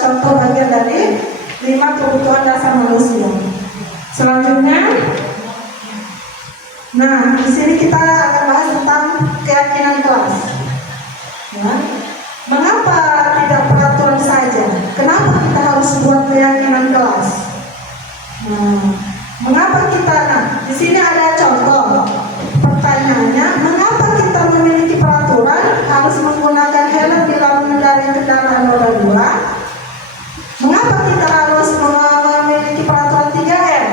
contoh bagian dari 5 kebutuhan dasar manusia. Selanjutnya, nah di sini kita akan bahas tentang keyakinan kelas. Ya. Mengapa tidak peraturan saja? Kenapa kita harus buat keyakinan kelas? Nah, mengapa kita? Nah, di sini ada contoh. Pertanyaannya, mengapa kita memiliki peraturan harus menggunakan helm bila mengendarai kendaraan roda 2? Mengapa kita harus memiliki peraturan 3M?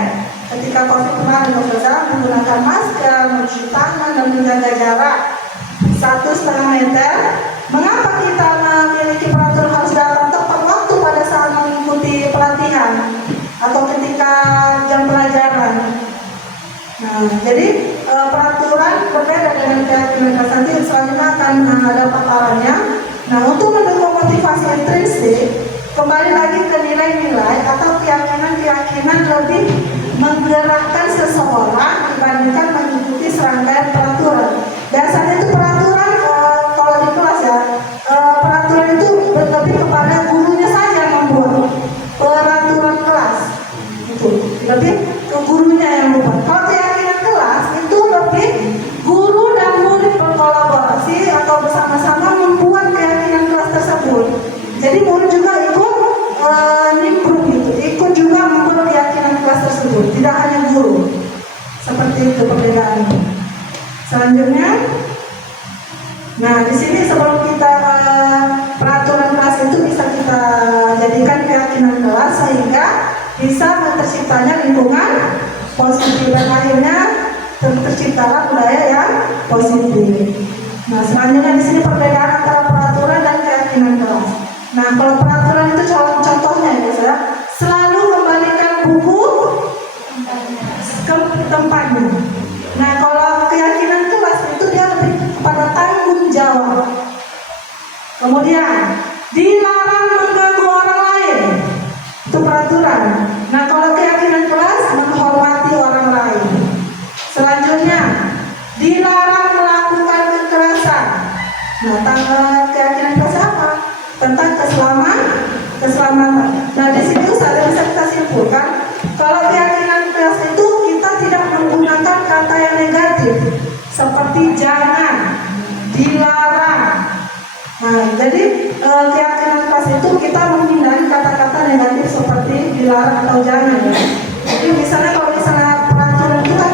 Ketika COVID kemarin, menggunakan masker, mencuci tangan, dan menjaga jarak 1,5 meter. Mengapa kita memiliki peraturan harus datang tepat waktu pada saat mengikuti pelatihan atau ketika jam pelajaran? Nah, jadi peraturan berbeda dengan keyakinan kelas. Nanti selanjutnya akan ada paparannya. Nah, untuk mendukung motivasi intrinsik, kembali lagi ke nilai-nilai atau keyakinan-keyakinan lebih menggerakkan seseorang dibandingkan mengikuti serangkaian peraturan. Biasanya itu peraturan kalau di kelas ya, peraturan itu lebih kepada gurunya saja yang membuat peraturan kelas. Itu lebih ke gurunya yang membuat. Kalau keyakinan kelas itu lebih guru dan murid berkolaborasi atau bersama-sama membuat keyakinan kelas tersebut. Jadi murid juga ikut nimbrung itu, ikut juga membuat keyakinan kelas tersebut, tidak hanya guru. Seperti itu perbedaannya. Selanjutnya, Nah, di sini sebelum kita peraturan kelas itu bisa kita jadikan keyakinan kelas sehingga bisa terciptanya lingkungan positif dan akhirnya terciptalah budaya yang positif. Nah, selanjutnya di sini perbedaan antara peraturan dan keyakinan kelas. Nah, kalau peraturan itu contohnya ya, saya selalu kembalikan buku ke tempatnya. Nah, kalau keyakinan kelas itu dia lebih pada tanggung jawab. Kemudian dilarang mengganggu orang lain, itu peraturan. Nah, kalau keyakinan kelas menghormati orang lain. Selanjutnya dilarang melakukan kekerasan. Nah, keyakinan kelas apa? Tentang keselamatan. Nah, di situ saya bisa kita simpulkan kalau keyakinan kelas itu kita tidak menggunakan kata yang negatif seperti jangan, dilarang. Nah, jadi keyakinan kelas itu kita menghindari kata-kata negatif seperti dilarang atau jangan. Jadi misalnya kalau misalnya peraturan itu kan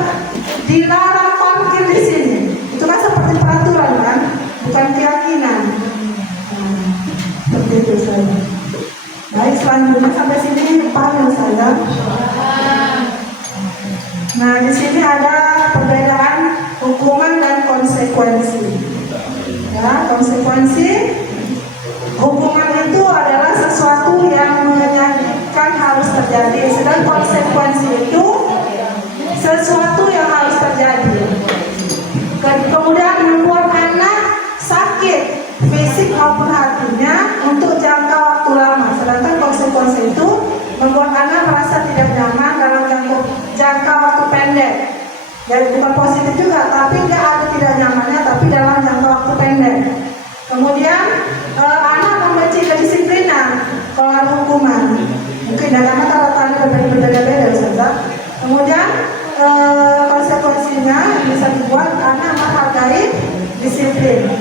dilarang parkir di sini, itu kan seperti peraturan kan, bukan keyakinan. Seperti itu saja. Baik, selanjutnya sampai sini paham saya. Nah, di sini ada perbedaan hukuman dan konsekuensi. Ya, konsekuensi hukuman itu adalah sesuatu yang menyakitkan harus terjadi, sedang konsekuensi itu sesuatu yang harus terjadi. Kemudian membuat anak sakit fisik maupun hatinya untuk jangka waktu lama, sedangkan konsekuensi itu membuat anak merasa tidak nyaman dalam jangka waktu pendek. Ya, bukan positif juga, tapi dia ada tidak nyamannya, tapi dalam jangka waktu pendek. Kemudian anak membenci kedisiplinan kalau ada hukuman. Mungkin karena tanda-tanda berbeda-beda saja. Kemudian konsekuensinya bisa dibuat anak menghargai disiplin.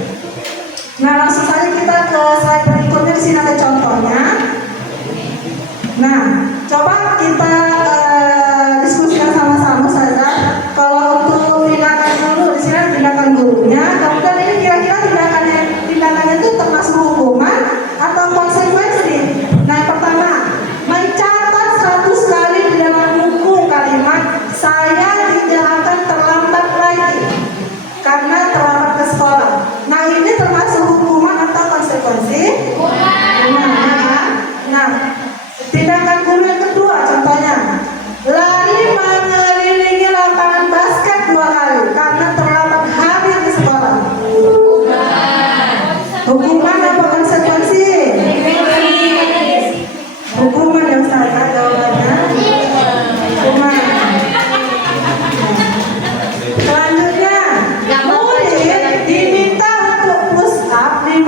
Nah, langsung saja kita ke slide berikutnya. Di sini ada contohnya. Nah, coba kita diskusikan sama-sama saja. Kalau untuk tindakan guru, di sini ada tindakan gurunya. Kemudian ini kira-kira tindakannya itu termasuk hukuman atau konsekuensi. Nah, yang pertama, mencatat 100 kali di dalam buku kalimat saya tidak akan terlambat lagi karena terlambat ke sekolah. Nah, ini termasuk hukuman atau konsekuensi? Nah, tindakan guru yang kedua contohnya, lari mengelilingi lapangan basket 2 kali karena terlambat hadir di sekolah. Hukuman atau konsekuensi? Hukuman yang salah jawabannya. Hukuman. Selanjutnya, murid diminta untuk push up 15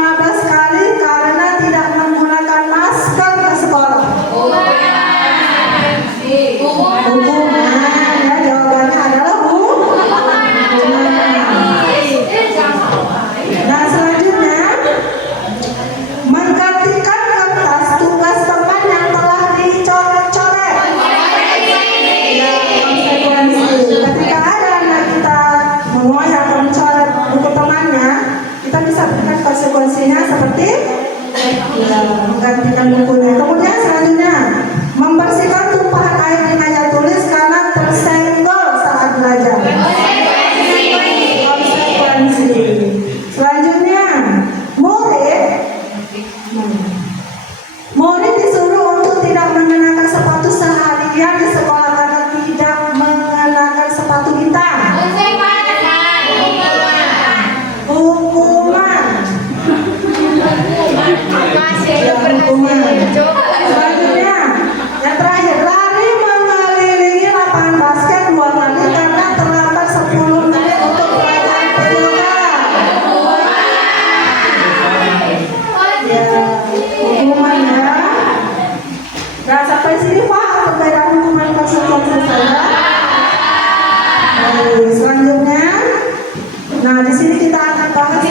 kali karena tidak menggunakan masker ke sekolah. Hukuman. Ya, jawabannya adalah hukuman. Nah, selanjutnya, menggantikan kertas tugas teman yang telah dicoret-coret. Ya, konsekuensi. Ketika ada anak kita mengoyak atau mencoret buku temannya, kita bisa berikan konsekuensinya seperti ya, menggantikan bukunya. Kemudian selanjutnya, membersihkan tumpahan air di meja tulis karena tersenggol saat belajar. Konsekuensi. Selanjutnya, murid disuruh untuk tidak mengenakan sepatu seharian di sekolah karena tidak mengenakan sepatu hitam. Hukuman. Masih Ya, hukuman. Selanjutnya, yang terakhir, lari mengelilingi lapangan basket 2 kali karena terlambat 10 menit untuk pelajaran pramuka. Ya, hukuman ya. Nah, sampai sini paham perbedaan hukuman konsekuensi saya. Selanjutnya, nah di sini kita akan bahas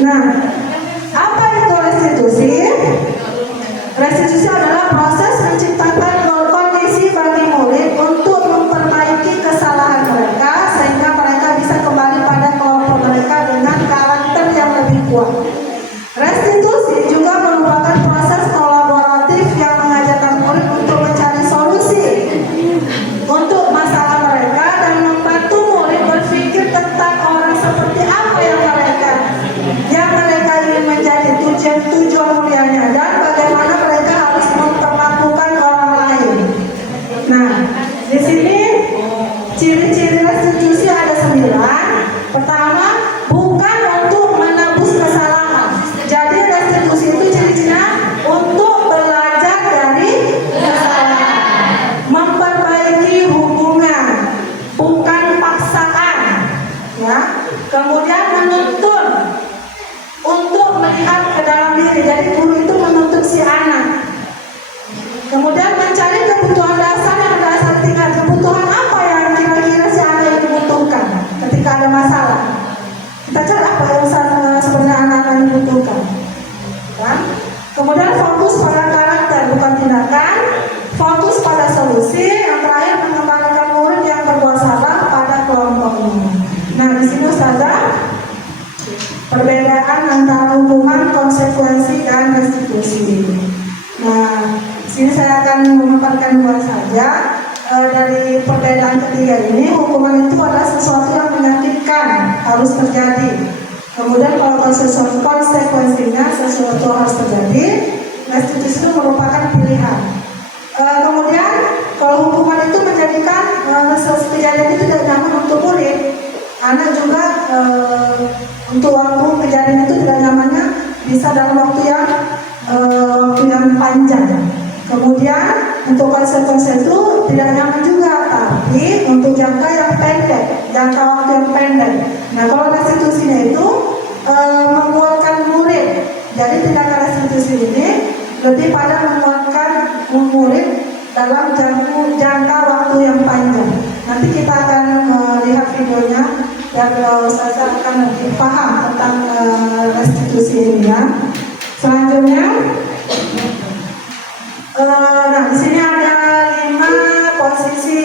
Nah, apa itu restitusi? Restitusi adalah proses menciptakan kondisi bagi murid untuk memperbaiki kesalahan mereka sehingga mereka bisa kembali pada kelompok mereka dengan karakter yang lebih kuat. Restitusi juga merupakan proses kolaboratif yang mengajarkan murid untuk mencari solusi untuk masalah mereka dan membantu murid berpikir tentang orang seperti apa yang mereka ingin menjadi, tujuan mulianya, dan bagaimana mereka harus memperlakukan orang lain. Nah, di sini ciri-ciri restitusi ada 9. Pertama, bukan untuk menebus kesalahan. Jadi restitusi itu ciri-cirinya untuk belajar dari kesalahan, memperbaiki hubungan, bukan paksaan. Ya. Kemudian menuntun untuk melihat ke dalam diri. Jadi guru itu menuntut si anak. Kemudian mencari kebutuhan dasar yang dasar tingkat. Kebutuhan apa yang kira-kira si anak itu butuhkan ketika ada masalah. Kita cari apa yang sebenarnya anak-anak ini butuhkan. Ya. Kemudian fokus pada karakter, bukan tindakan. Fokus pada solusi. Yang terakhir, mengembalikan murid yang berbuat salah pada kelompoknya. Nah, di sini Ustazah, perbedaan antara hukuman, konsekuensi, dan restitusi. Nah, sini saya akan memaparkan 2 saja. Dari perbedaan ketiga ini, hukuman itu adalah sesuatu yang menyakitkan, harus terjadi. Kemudian kalau konsekuensinya sesuatu harus terjadi, restitusi itu merupakan pilihan. Kemudian kalau hukuman itu menjadikan kejadian itu tidak nyaman untuk murid, anak juga untuk waktu kejadian itu tidak nyamannya bisa dalam waktu yang panjang. Kemudian untuk konsekuensi itu tidak nyaman juga, tapi untuk jangka yang pendek, jangka waktu yang pendek. Nah, kalau restitusinya itu menguatkan murid. Jadi tindakan restitusi ini lebih pada menguatkan murid dalam jangka waktu yang panjang. Nanti kita akan lihat videonya dan saya akan lebih paham tentang restitusi ini ya. Selanjutnya, nah di sini ada 5 posisi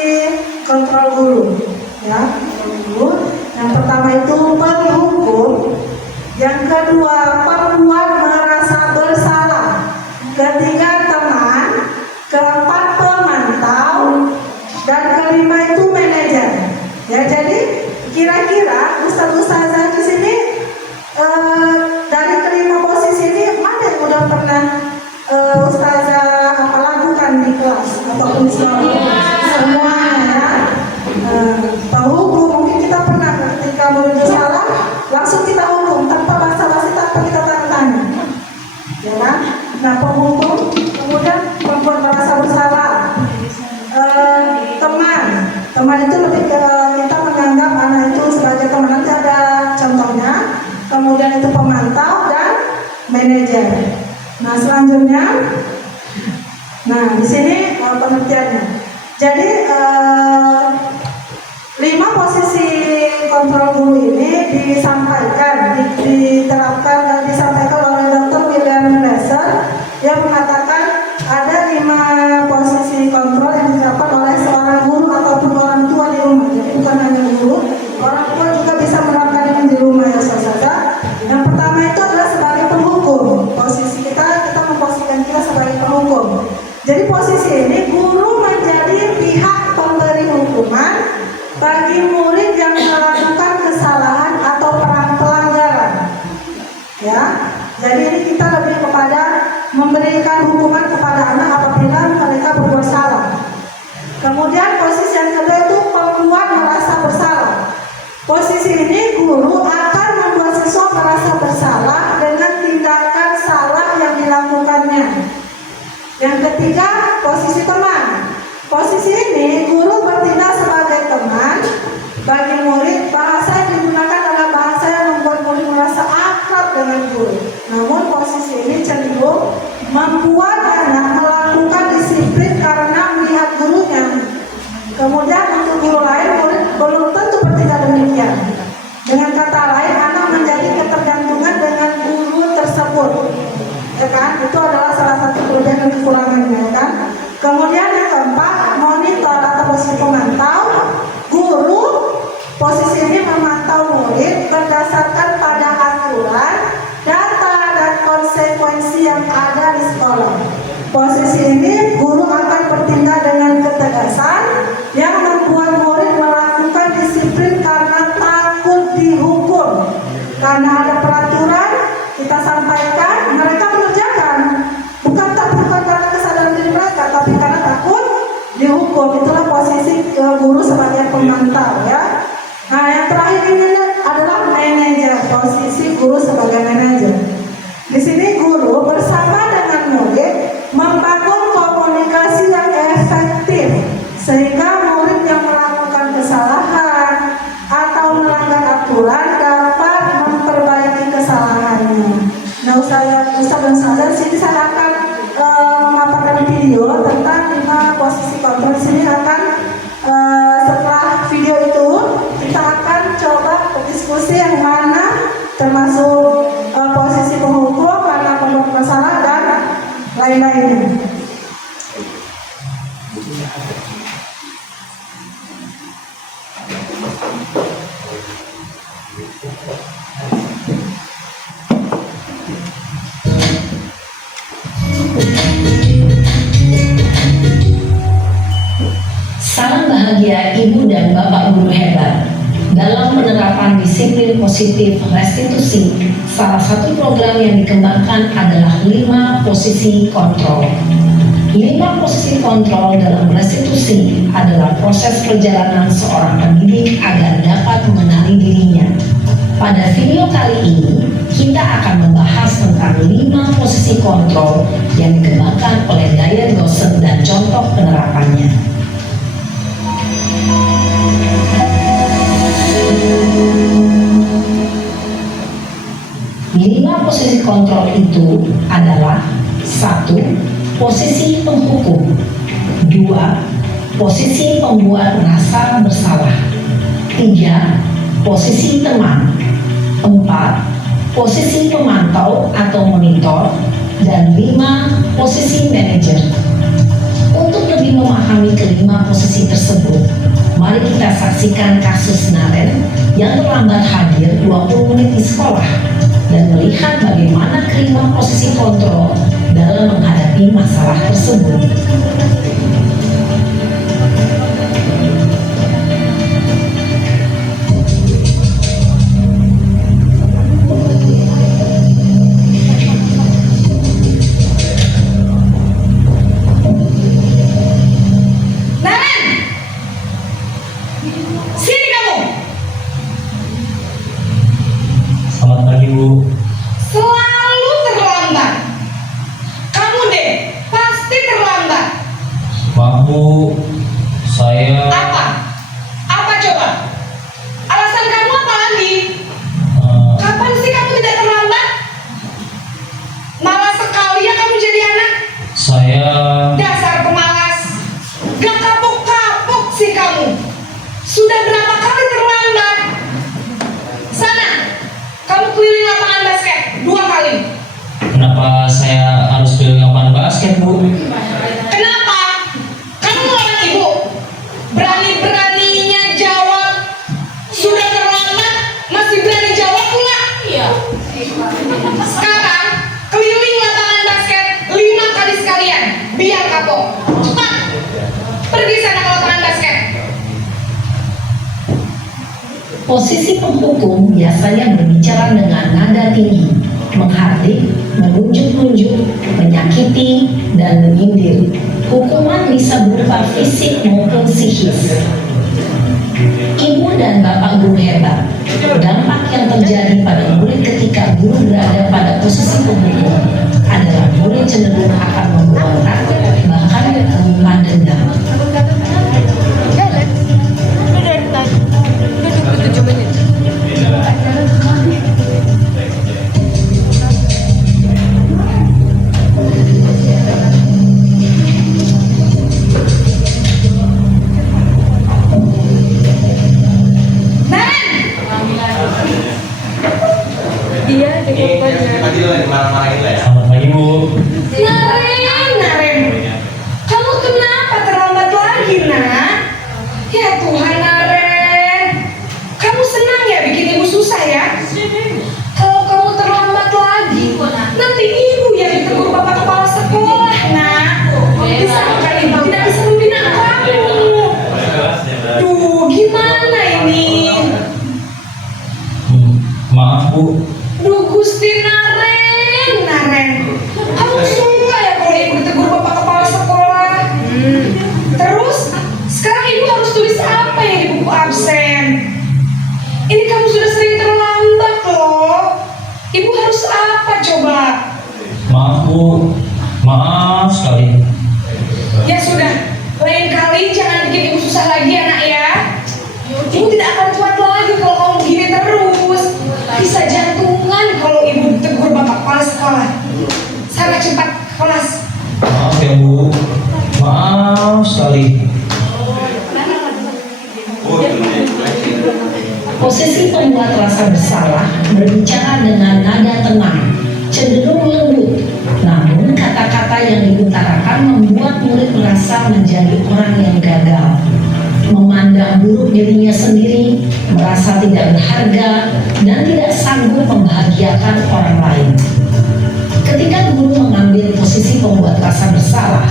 kontrol guru, ya. Yang pertama itu penghukum, yang kedua pembuat merasa bersalah, ketiga teman, keempat pemantau, dan kelima itu manajer. Ya, jadi kira-kira ustazah di sini dari kelima posisi ini mana yang udah pernah ustazah lakukan di kelas ataupun semuanya ya. Penghukum mungkin kita pernah ketika murid salah langsung kita hukum tanpa basa-basi, tanpa kita tanya, ya kan? Nah, penghukum, kemudian membuat merasa bersalah. Teman itu lebih ke kita menganggap anak itu sebagai teman. Nanti ada contohnya. Kemudian itu pemantau dan manajer. Nah, selanjutnya, nah di sini pengertiannya. Jadi 5 posisi kontrol guru ini disampaikan oleh Dr. William Glasser. Dia mengatakan ada 5 posisi kontrol yang diterapkan oleh seorang guru ataupun orang tua di rumah. Jadi bukan hanya guru, orang tua juga bisa menerapkan ini di rumah ya saudara. Yang pertama itu adalah sebagai penghukum. Posisi kita memposisikan kita sebagai penghukum. Jadi posisi ini guru menjadi pihak pemberi hukuman bagi murid yang melakukan kesalahan atau pelanggaran. Ya, jadi ini kita lebih kepada memberikan hukuman kepada anak apabila mereka berbuat salah. Kemudian posisi yang kedua itu pembuat merasa bersalah. Posisi ini guru akan membuat siswa merasa bersalah dengan tindakan salah yang dilakukannya. Yang ketiga, posisi teman. Posisi ini guru bertindak sebagai teman bagi murid. Bahasa yang digunakan adalah bahasa yang membuat murid merasa akrab dengan guru. Namun posisi ini cenderung membuat anak melakukan disiplin karena melihat gurunya. Kemudian untuk guru lain, murid belum tentu bertindak demikian. Dengan kata lain, anak menjadi ketergantungan dengan posisi ini guru akan bertindak dengan ketegasan yang membuat murid melakukan disiplin karena takut dihukum. Karena ada peraturan, kita sampaikan, mereka mengerjakan. Bukan karena kesadaran diri mereka, tapi karena takut dihukum. Itulah posisi guru sebagai pemantau ya. Nah, yang terakhir ini adalah manajer, posisi guru sebagai manajer. Di sini guru bersama dengan murid membangun komunikasi yang efektif sehingga murid yang melakukan kesalahan atau melanggar aturan dapat memperbaiki kesalahannya. Nah, Ustaz dan Ustazah, sini saya akan memaparkan video tentang 5 posisi kontrol. Sini akan setelah video itu kita akan coba berdiskusi yang mana termasuk posisi penghukum, mana pembuat masalah dan lain-lainnya. Salam bahagia Ibu dan Bapak guru hebat. Dalam penerapan disiplin positif restitusi, salah satu program yang dikembangkan adalah 5 posisi kontrol. 5 posisi kontrol dalam restitusi adalah proses perjalanan seorang pendidik agar dapat mengenali dirinya. Pada video kali ini, kita akan membahas tentang 5 posisi kontrol yang dikembangkan oleh Diane Dawson dan contoh penerapannya. 5 posisi kontrol itu adalah 1. Posisi penghukum, 2. Posisi pembuat merasa bersalah, 3. Posisi teman, 4. Posisi pemantau atau monitor, dan 5. Posisi manajer. Untuk lebih memahami kelima posisi tersebut, mari kita saksikan kasus Naren yang terlambat hadir 20 menit di sekolah dan melihat bagaimana kelima posisi kontrol dalam menghadapi masalah tersebut. Selamat pagi, Bu. Selalu terlambat. Kamu deh, pasti terlambat. Maaf, Bu. Saya Apa? Apa coba? Alasan kamu apa lagi? Kapan sih kamu tidak terlambat? Malas sekali ya kamu jadi anak. saya Dasar pemalas. Gak kapok-kapok sih kamu. Sudah berapa kali terlambat? Sana, kamu keliling lapangan basket 2 kali. kenapa saya harus keliling lapangan basket, Bu? Kenapa? Kamu melawan ibu. Berani-beraninya jawab. Sudah terlambat, masih berani jawab pula. Iya. Sekarang, keliling lapangan basket 5 kali sekalian. Biar kapok. Cepat. Pergi sana ke lapangan basket. Posisi penghukum biasanya berbicara dengan nada tinggi, menghardik, menunjuk-nunjuk, menyakiti, dan menyindir. Hukuman bisa berupa fisik maupun psikis. Ibu dan Bapak guru hebat, dampak yang terjadi pada murid ketika guru berada pada posisi penghukum adalah murid cenderung akan memberontak, bahkan menyimpan dendam. Jalan. Udah dari tadi. Udah 27 menit. Iya, Selamat pagi, Bu. Naren. Kamu kenapa terlambat lagi, nak? Ya Tuhan, Naren. Kamu senang ya bikin ibu susah ya? Kalau kamu terlambat lagi, nanti ibu yang ditegur bapak kepala sekolah, nak. Gusti Naren, kamu suka ya kalau ibu ditegur bapak kepala sekolah? Terus sekarang ibu harus tulis apa ya di buku absen? Ini kamu sudah sering terlambat loh. Ibu harus apa coba? Maaf Bu, maaf sekali. Ya sudah, lain kali jangan bikin ibu susah lagi ya nak ya. Ibu tidak akan kuat lagi kalau kamu begini terus. Bisa jantungan kalau ibu ditegur bapak kepala sekolah. Sana cepat ke kelas. Maaf ya Bu, maaf sekali. Posisi pembuat rasa bersalah berbicara dengan nada tenang, cenderung lembut. Namun kata-kata yang diutarakan membuat murid merasa menjadi orang yang gagal, memandang buruk dirinya sendiri, merasa tidak berharga, dan tidak sanggup membahagiakan orang lain. Ketika guru mengambil posisi pembuat rasa bersalah,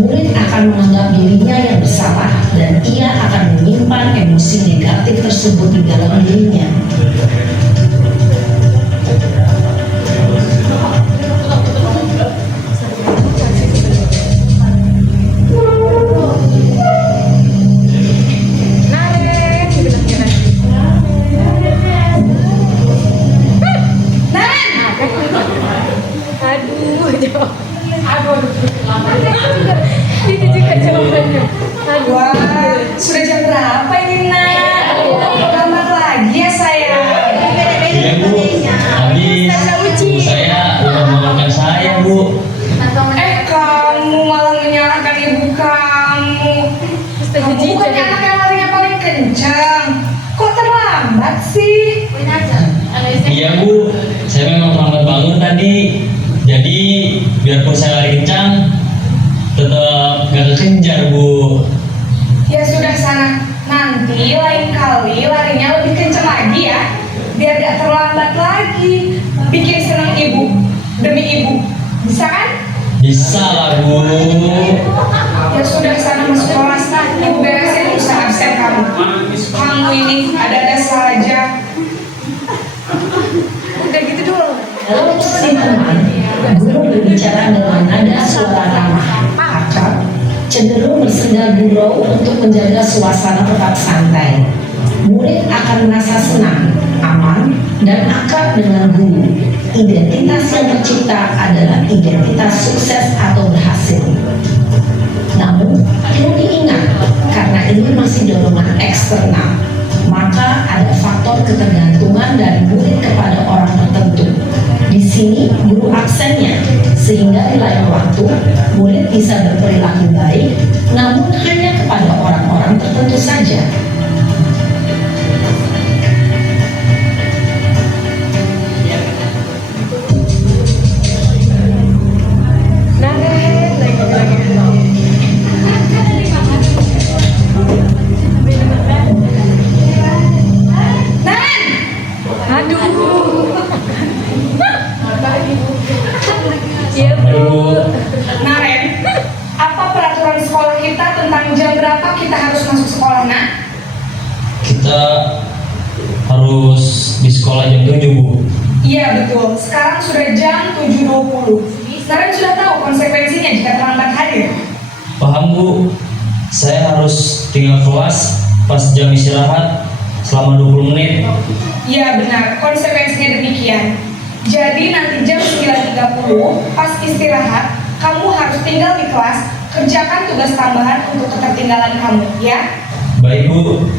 murid akan menganggap dirinya yang bersalah dan ia akan menyimpan emosi negatif tersebut di dalam dirinya. Itu juga jawabannya. Wah, sudah jam berapa ini nak? Lambat lagi ya sayang. Iya Bu, habis ibu saya udah memakan saya Bu. Kamu malah menyalahkan ibu kamu. Kamu bukannya anak yang larinya paling kencang. Kok terlambat sih? Iya Bu, saya memang terlambat bangun tadi. Jadi biarpun saya lari kencang, tetap gak kekejar Bu. Ya sudah sana. Nanti lain kali larinya lebih kencang lagi ya. Biar gak terlambat lagi. Bikin senang ibu demi ibu. Bisa kan? Bisa lah Bu. Ya sudah sana masuk kelas. Ibu beresin usaha absen kamu. Kamu ini ada-ada saja. Udah gitu dulu. Dalam posisi teman, guru berbicara dengan nada suara ramah, akrab, cenderung bersenda gurau untuk menjaga suasana tetap santai. Murid akan merasa senang, aman, dan akrab dengan guru. Identitas yang tercipta adalah identitas sukses atau berhasil. Namun, perlu diingat, karena ini masih dorongan eksternal, maka ada faktor ketergantungan dari murid kepada orang tertentu. Di sini guru absennya, sehingga di lain waktu murid bisa berperilaku baik, namun hanya kepada orang-orang tertentu saja. Naren, apa peraturan sekolah kita tentang jam berapa kita harus masuk sekolah, nak? Kita harus di sekolah jam 7 Bu. Iya betul, sekarang sudah jam 7.20. Naren sudah tahu konsekuensinya jika terlambat hadir. Paham Bu, saya harus tinggal kelas pas jam istirahat selama 20 menit. Iya benar, konsekuensinya demikian. Jadi nanti jam 9.30 pas istirahat, kamu harus tinggal di kelas, kerjakan tugas tambahan untuk ketertinggalan kamu, ya? Baik Bu.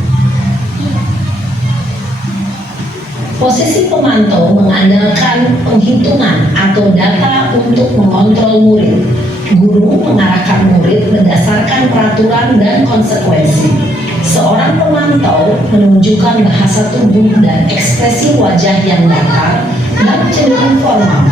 Posisi pemantau mengandalkan penghitungan atau data untuk mengontrol murid. Guru mengarahkan murid berdasarkan peraturan dan konsekuensi. Seorang pemantau menunjukkan bahasa tubuh dan ekspresi wajah yang datar dan cenderung formal.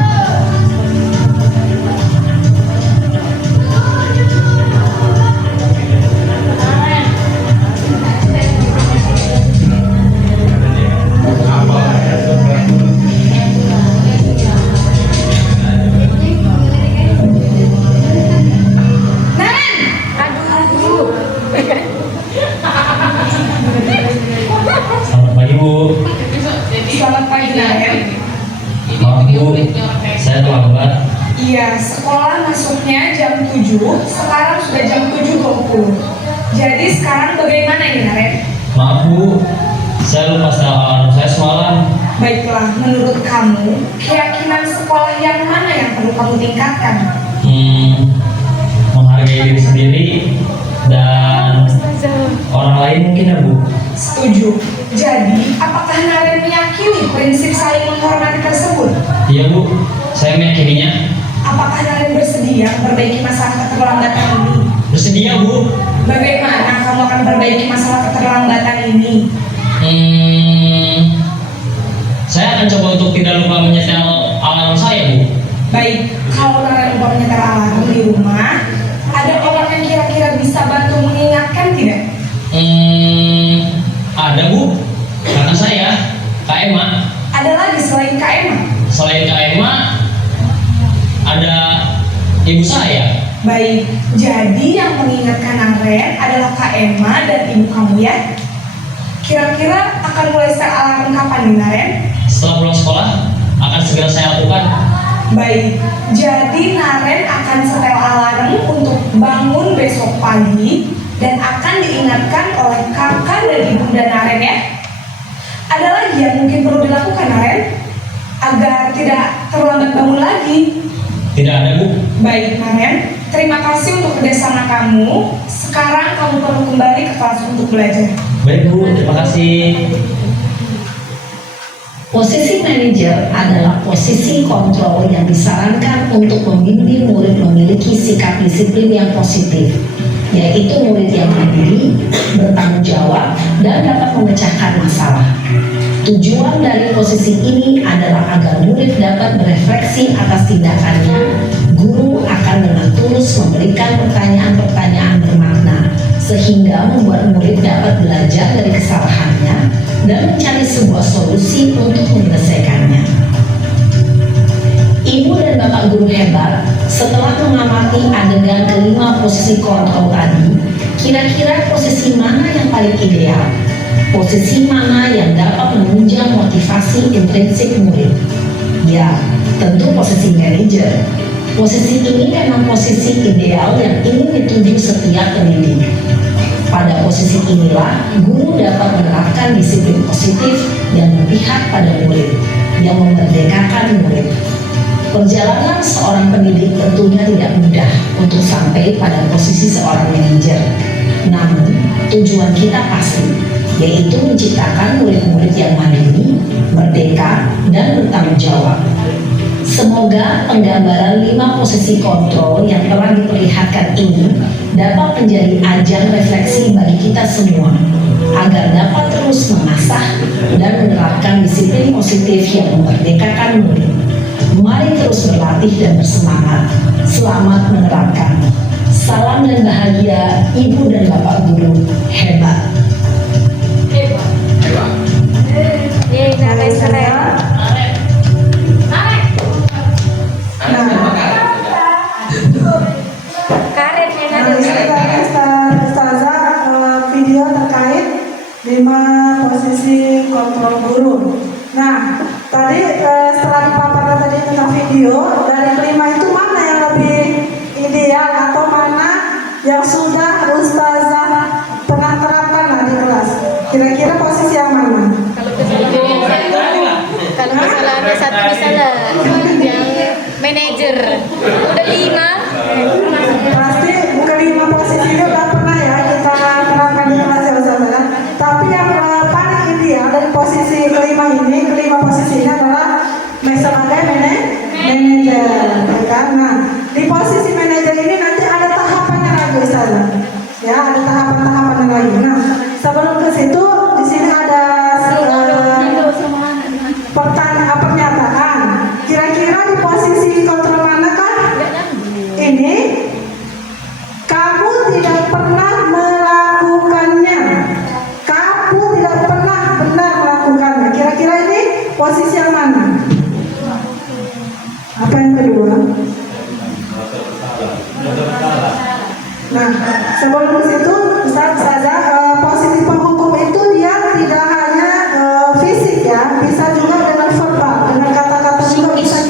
Selamat pagi Bu. Selamat pagi, Naren. Maaf Maaf Bu, saya terlambat. Iya, sekolah masuknya jam 7, sekarang sudah jam 7.20. Jadi sekarang bagaimana ini Naren? Maaf Bu, saya lupa setel alarm saya semalam. Baiklah, menurut kamu, keyakinan sekolah yang mana yang perlu kamu tingkatkan? Menghargai diri sendiri dan orang lain mungkin ya Bu. Setuju. Jadi, apakah Naren meyakini prinsip saling menghormati tersebut? Iya Bu, saya meyakininya. Apakah Naren bersedia memperbaiki masalah keterlambatan ini? Bersedia Bu. Bagaimana kamu akan memperbaiki masalah keterlambatan ini? Saya akan coba untuk tidak lupa menyetel alarm saya Bu. Baik, kalau Naren lupa menyetel alarm di rumah, ada orang yang kira-kira bisa bantu mengingatkan tidak? Ada Bu, kakak saya, Kak Emma. Ada lagi selain Kak Emma? Selain Kak Emma, ada ibu saya. Baik, jadi yang mengingatkan Naren adalah Kak Emma dan ibu kamu ya? Kira-kira akan mulai setel alarm kapan nih Naren? Setelah pulang sekolah, akan segera saya lakukan. Baik, jadi Naren akan setel alarm untuk bangun besok pagi dan akan diingatkan oleh kakak dan ibunda Naren ya. Ada lagi yang mungkin perlu dilakukan Naren agar tidak terlambat bangun lagi? Tidak ada Bu. Baik Naren, terima kasih untuk kerjasama kamu. Sekarang kamu perlu kembali ke kelas untuk belajar. Baik Bu, terima kasih. Posisi manajer adalah posisi kontrol yang disarankan untuk membimbing murid memiliki sikap disiplin yang positif, yaitu murid yang mandiri, bertanggung jawab, dan dapat memecahkan masalah. Tujuan dari posisi ini adalah agar murid dapat berefleksi atas tindakannya. Guru akan dengan tulus memberikan pertanyaan-pertanyaan bermakna, sehingga membuat murid dapat belajar dari kesalahannya dan mencari sebuah solusi untuk menyelesaikannya. Ibu dan Bapak guru hebat, setelah mengamati adegan kelima posisi kontrol tadi, kira-kira posisi mana yang paling ideal? Posisi mana yang dapat menunjang motivasi intrinsik murid? Ya, tentu posisi manajer. Posisi ini memang posisi ideal yang ingin dituju setiap pendidik. Pada posisi inilah, guru dapat menerapkan disiplin positif yang berpihak pada murid, yang memerdekakan murid. Perjalanan seorang pendidik tentunya tidak mudah untuk sampai pada posisi seorang manajer. Namun, tujuan kita pasti, yaitu menciptakan murid-murid yang mandiri, merdeka, dan bertanggung jawab. Semoga penggambaran 5 posisi kontrol yang telah diperlihatkan ini dapat menjadi ajang refleksi bagi kita semua, agar dapat terus mengasah dan menerapkan disiplin positif yang memerdekakan murid. Mari terus berlatih dan bersemangat. Selamat menerapkan. Salam dan bahagia Ibu dan Bapak guru hebat. Video terkait 5 posisi kontrol guru. Nah, tadi setelah dipaparkan tadi tentang video, dari kelima itu mana yang lebih ideal atau mana yang sudah Ustazah pernah terapkan lah di kelas? Kira-kira posisi yang mana? Kalau misalnya ada satu misalnya yang manajer udah 5. Pasti kelima posisi itu udah pernah ya kita terapkan di kelas ya Ustazah kan? Tapi yang paling ideal dari posisi kelima posisi ini adalah sebagai manajer, karena di posisi manajer ini nanti ada tahapannya lagi Ustazah. Ya, ada tahapan-tahapannya lagi. Nah, sebelum ke situ di sini ada pernyataan. Kira-kira di posisi kontrol manakah ini kamu tidak pernah melakukannya? Kamu tidak pernah benar melakukannya. Kira-kira ini posisi yang mana? Apa yang kedua? Nah, sebelum ke situ, Ustazah, posisi penghukum itu dia tidak hanya fisik ya, bisa juga dengan verbal, dengan kata-kata juga bisa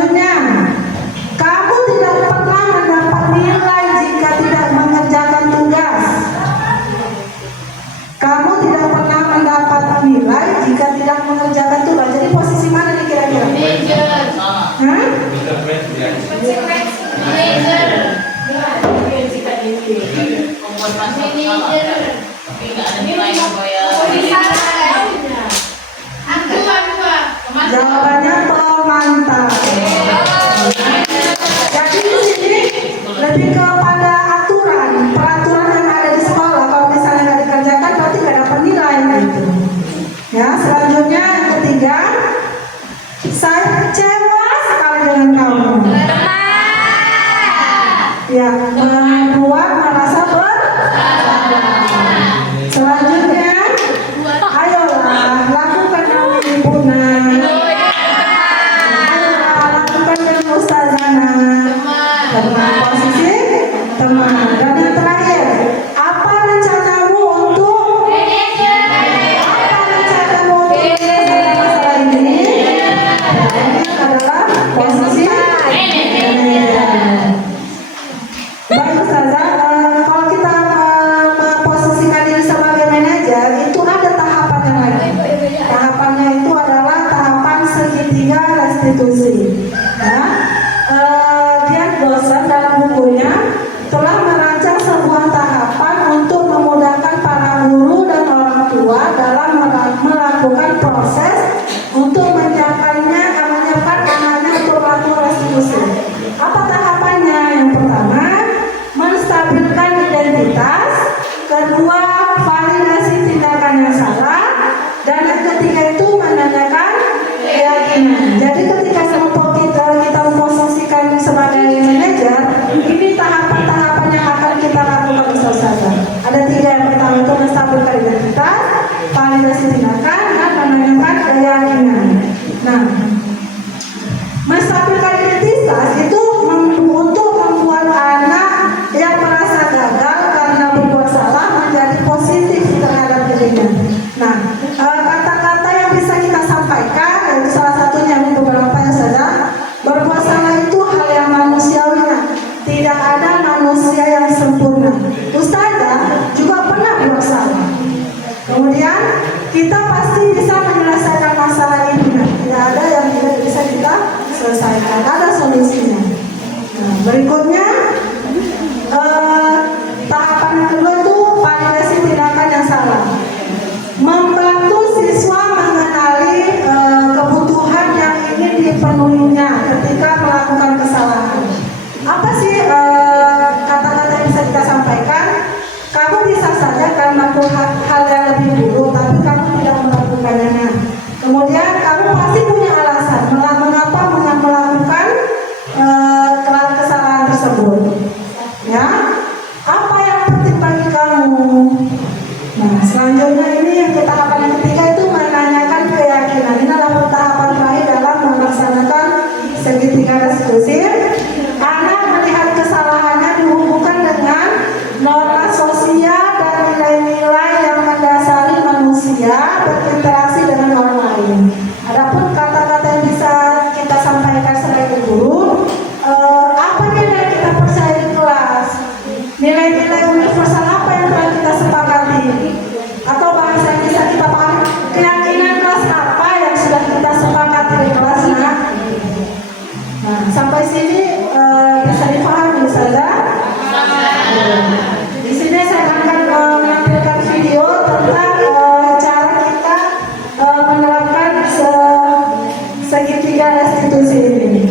Selanjutnya, kamu tidak pernah mendapat nilai jika tidak mengerjakan tugas. Kamu tidak pernah mendapat nilai jika tidak mengerjakan tugas. Jadi posisi mana nih kira-kira? Hah? Jawabannya pemantau. Jadi di sini lebih kepada aturan, peraturan yang ada di sekolah. Kalau misalnya nggak dikerjakan berarti nggak dapat nilai gitu. Ya, selanjutnya yang ketiga, saya kecewa sekali dengan kamu. Ya, membuat merasa bersalah. Selanjutnya, ayolah lakukan yang himpunan. Ayolah lakukan yang ustazana. Teman posisi teman. Dan yang terakhir, apa rencanamu untuk masalah ini? Ini adalah posisi manajer. Baik Ustazah, kalau kita memposisikan diri sebagai manajer itu ada tahapannya lagi. Tahapannya itu adalah tahapan segitiga restitusi. Ya. Dia dosen dalam bukunya telah merancang sebuah tahapan untuk memudahkan para guru dan orang tua dalam melakukan proses untuk menyiapkan anaknya untuk melakukan restitusi. Apa tahapannya? Yang pertama, menstabilkan identitas, kedua validasi tindakan yang salah, dan yang ketiga itu menanyakan keyakinan. Jadi ketika kita memposisikan sebagai manajer, ini tahapan-tahapan yang akan kita lakukan bersama-sama. Ada tiga. Yang pertama itu menstabilkan identitas, validasi tindakan, dan menanyakan keyakinan. Nah, menstabilkan identitas itu untuk membuat anak yang merasa gagal karena berbuat salah menjadi positif terhadap dirinya. Nah, kata-kata yang bisa kita sampaikan yaitu salah satunya beberapa yang saja. Berbuat salah itu hal yang manusiawi. Tidak ada manusia yang sempurna. Ustazah juga pernah buat salah. Kemudian kita pasti bisa menyelesaikan masalah ini. Tidak ada yang tidak bisa kita selesaikan. Ada solusinya. Nah, berikutnya tahapan kedua itu validasi tindakan yang salah. Membantu siswa mengenali kebutuhan yang ingin dipenuhinya ketika melakukan kesalahan. Apa sih kata-kata yang bisa kita sampaikan? Kamu bisa saja karena hal yang lebih buruk, tapi kamu tidak melakukannya. Kemudian kamu pasti punya alasan mengapa melakukan kesalahan tersebut. Ya, apa yang penting bagi kamu? Nah, selanjutnya ini yang tahapan yang ketiga itu menanyakan keyakinan. Ini adalah tahapan terakhir dalam melaksanakan segitiga restitusi. Anak melihat kesalahannya dihubungkan dengan norma sosial dan nilai-nilai yang mendasari manusia berinteraksi dengan orang lain. Adapun kata-kata yang bisa kita sampaikan selain guru, apa nilai kita percaya di kelas? Nilai-nilai universal apa yang telah kita sepakati? Atau bahasa yang bisa kita pahami, keyakinan kelas apa yang sudah kita sepakati di kelas? Nah, sampai sini bisa dipahami saja. Di sini saya akan menampilkan video tentang cara kita menerapkan segitiga restitusi ini.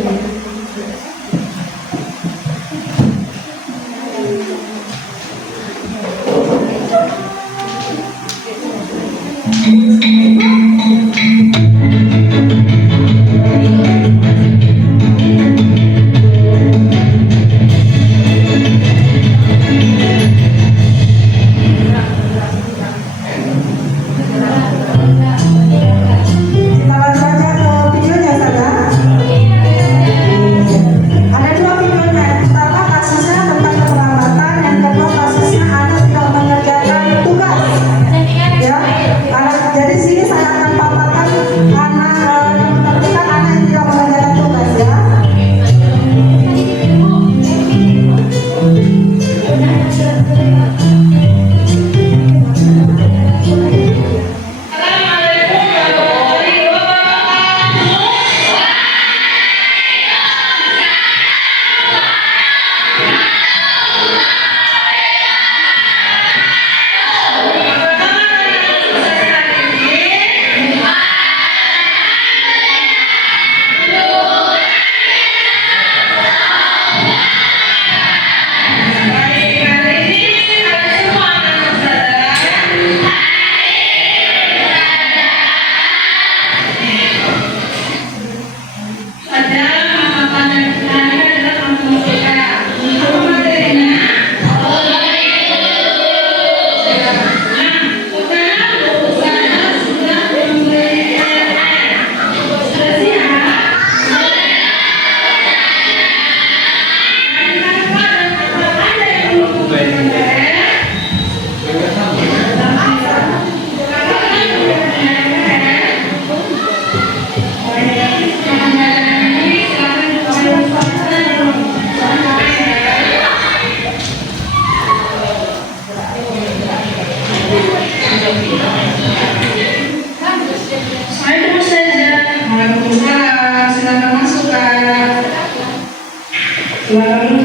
Silakan.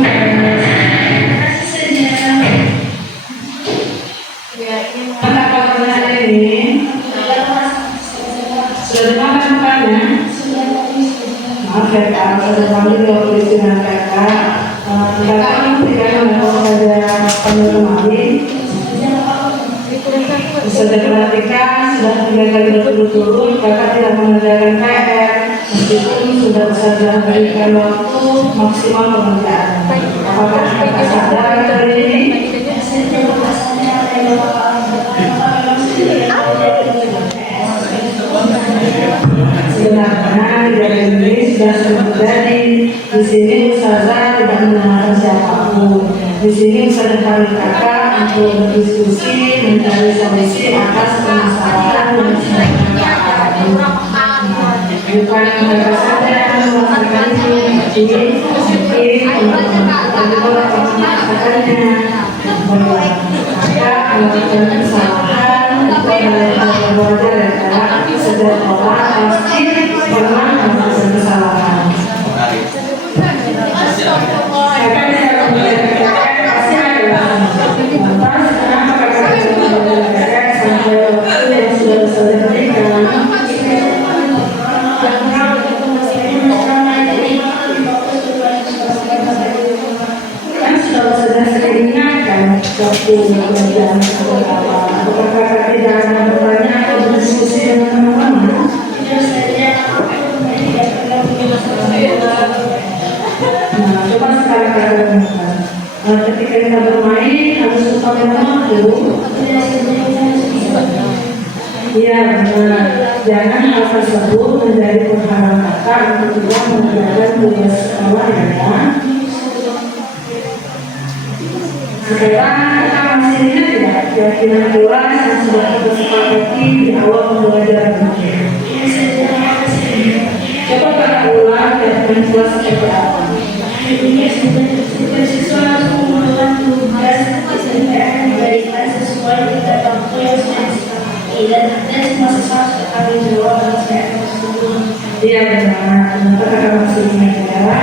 Mata pelajaran ini sudah dimakan bukannya? Maaf ya Kak, saya panggil waktu istirahat Kakak. Kakak tidak melakukan pada penyelenggaraan. Bisa diperhatikan sudah 3 kali berturut-turut Kakak tidak mengerjakan PR meskipun sudah berusaha berikan waktu maksimal pengerjaan. Apakah Kakak sadar hari ini? Sebenarnya kejadian ini sudah sering terjadi. Di sini Ustazah tidak mendengarkan siapapun. Di sini Ustazah kami Kakak untuk berdiskusi mencari solusi atas permasalahan yang sedang terjadi. Bukan mereka saja yang melakukan ini, mungkin teman-teman melakukannya. Maka melakukan kesalahan itu adalah hal yang wajar ya Kak. Setiap orang pasti pernah melakukan kesalahan. Kakak bisa mengerjakan pasti ada. Lantas kenapa Kakak tidak mengerjakan sampai waktu yang sudah Ustazah berikan? Kan sudah Ustazah sering ingatkan waktu pengerjaan seperti apa. Apakah Kakak tidak ada bertanya atau berdiskusi dengan teman-teman? Nah, coba sekarang Kakak dengarkan. Ketika kita bermain harus lupa memang dulu. Iya benar. Jangan hal tersebut menjadi penghalang Kakak untuk tidak mengerjakan tugas sekolah ya. Sekarang kita masih ingat tidak keyakinan kelas yang sudah kita sepakati di awal pembelajaran ini? Coba Kakak ulang keyakinan kelas seperti apa? Siswa harus mengumpulkan tugas SNPTN diberikan sesuai dengan waktu yang sudah disepakati dan semua siswa harus bertanggung jawab atas PR tersebut. Iya benar. Kenapa Kakak masih ingat ya?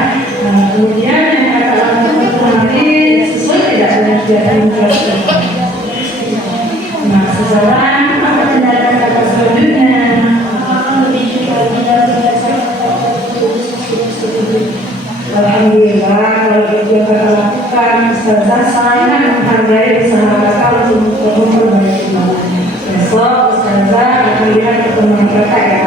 Kemudian yang Kakak lakukan kemarin sesuai tidak dengan kegiatan kelas. Nah, sekarang apa tindakan Kakak selanjutnya? Alhamdulillah kalau itu yang Kakak lakukan, Ustazah sangat menghargai usaha Kakak untuk memperbaiki. Besok Ustazah akan lihat pertemuan Kakak ya.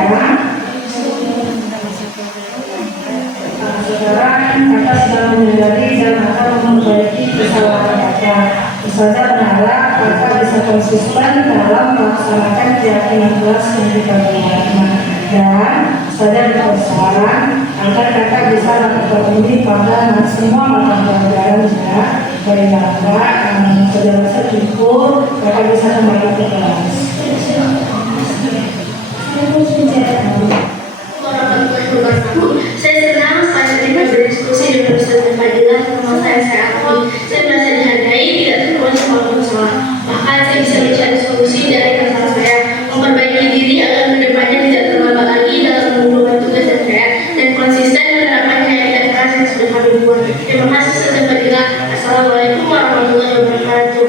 Sekarang Kakak sudah menyadari dan akan memperbaiki kesalahan Kakak. Ustazah berharap Kakak bisa konsisten dalam melaksanakan keyakinan kelas yang kita buat. Dan Ustazah bersaran agar Kakak bisa lakukan ini pada semua mata pelajaran ya. Baiklah Kak, Ustazah rasa cukup, Kakak bisa kembali ke kelas. Saya senang saya bisa berdiskusi dengan Ustazah Fadilah tentang masalah yang saya alami. Saya merasa dihargai, tidak terus walaupun salah. Bahkan saya bisa mencari solusi dari kesalahan saya, memperbaiki diri agar kedepannya tidak terlambat lagi dalam mengumpulkan tugas dan PR dan konsisten menerapkan keyakinan kelas yang sudah kami buat. Terima kasih Ustazah Fadilah. Assalamualaikum warahmatullahi wabarakatuh.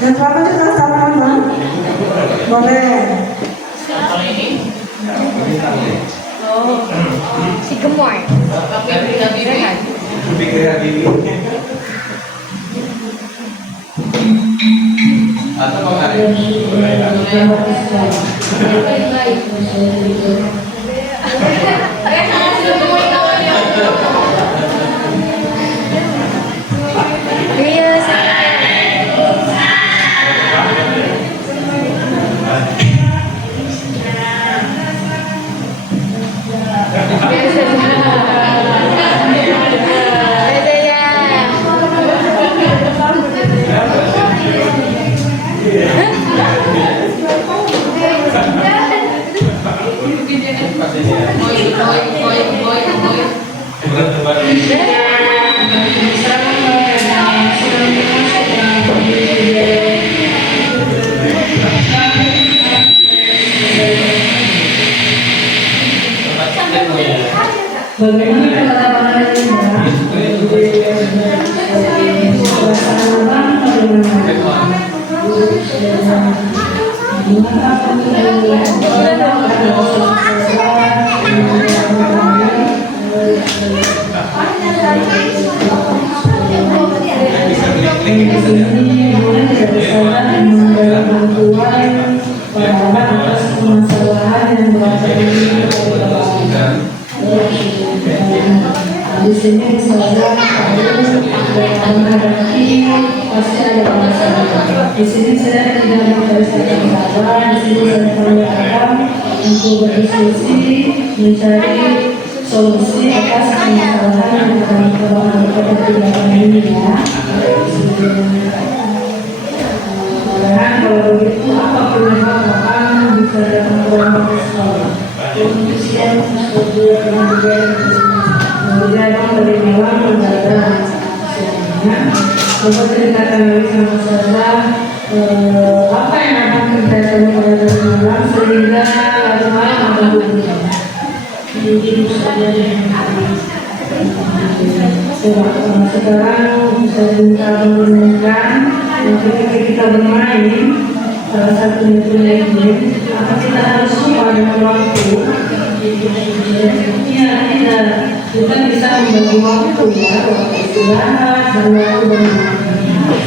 Dan selamat juga sama-sama. Boleh. Kalau ini Si gemoy. Bagaimana penerapan ini? Di sini misalnya menghadapi pasti ada masalah. Di sini saya tidak mempersiapkan masalah. Di sini saya menyarankan untuk berdiskusi mencari solusi atas permasalahan yang akan kita ini ya. Dan kalau begitu apa penyebab bisa datang ke sekolah? Kemudian kemudian dari malam mendadak seperti dikatakan oleh sama saya apa yang akan terjadi pada malam sehingga lalu malam akan berubah mungkin saja sekarang bisa kita menemukan ketika kita bermain salah satu metode ini apa kita harus lupa dengan waktu ya kita bisa membagi waktu ya waktu istirahat dan waktu bermain.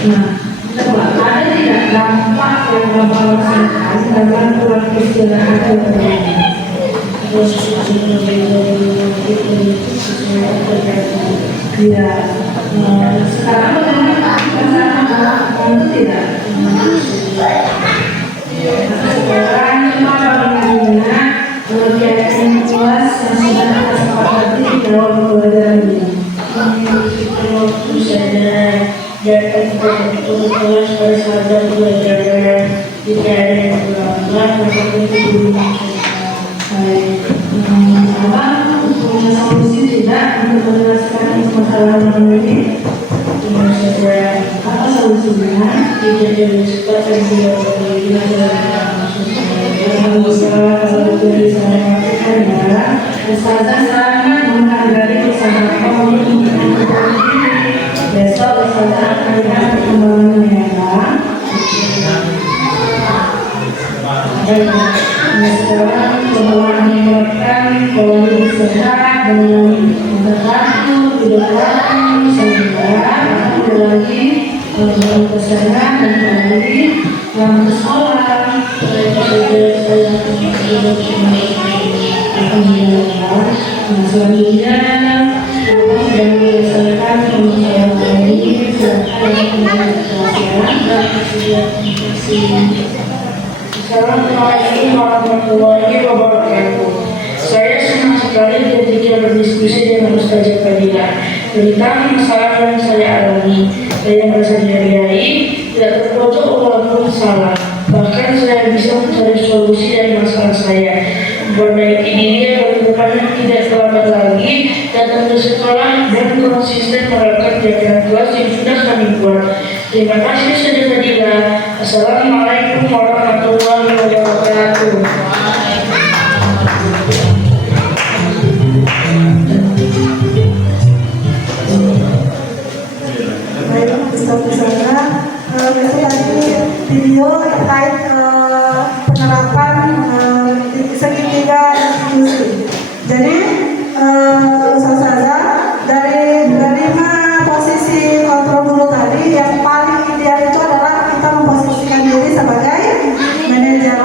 Nah, coba ada tidak dampak yang Bapak rasakan dengan waktu istirahat dan bermain? Ya, sekarang bagaimana itu tidak? Sekarang cuma bagaimana kegiatan kelas yang sudah kita sepakati dalam pembelajaran ini. Waktu saja datang ke kelas pada saat pembelajaran jika ada yang berlangsung maka itu punya solusi tidak untuk menyelesaikan masalah ini? Cuma saja apa solusinya? Jika jadi cepat dan tidak berjalan kalau jadi saya katakan Ustazah sangat menghargai usaha kamu besok Ustazah akan lihat perkembangannya dan sekarang setelah mengingatkan kalau hidup sehat dengan berlaku tidak laku sehingga ada lagi dalam kesehatan dan kembali dalam sekolah selanjutnya yang menyelesaikan pembicaraan ini Assalamualaikum warahmatullahi wabarakatuh. Saya senang sekali ketika berdiskusi dengan Ustazah Fadilah tentang masalah yang saya alami. Saya merasa dihargai, tidak terpojok walaupun salah. Bahkan saya bisa mencari solusi dari masalah saya. Memperbaiki diri agar kedepannya tidak terlambat lagi datang ke sekolah dan konsisten menerapkan pelajaran kelas yang sudah kami buat. Terima kasih Ustazah Fadilah. Assalamualaikum warahmatullahi wabarakatuh. Baik, Ustazah, tadi video terkait penerapan segitiga institusi. Jadi Ustazah, dari 5 posisi kontrol guru tadi yang paling ideal itu adalah kita memposisikan diri sebagai manajer.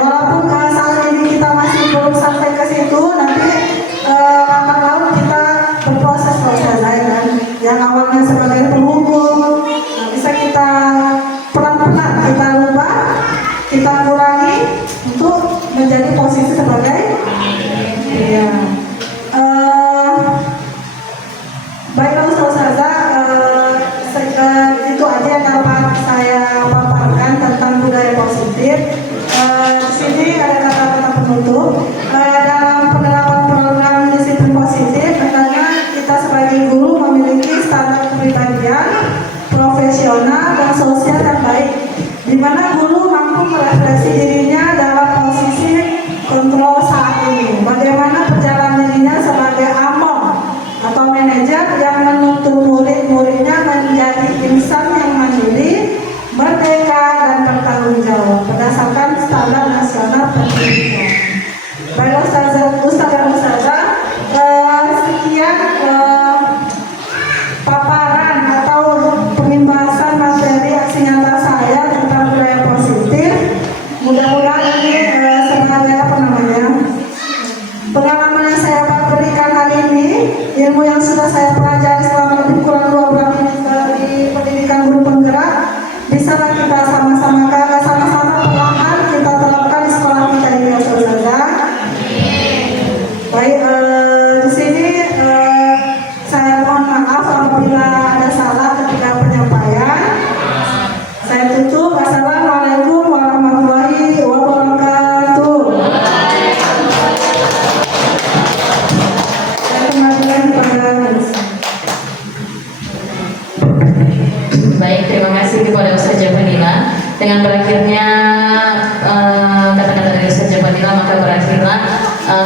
Alhamdulillah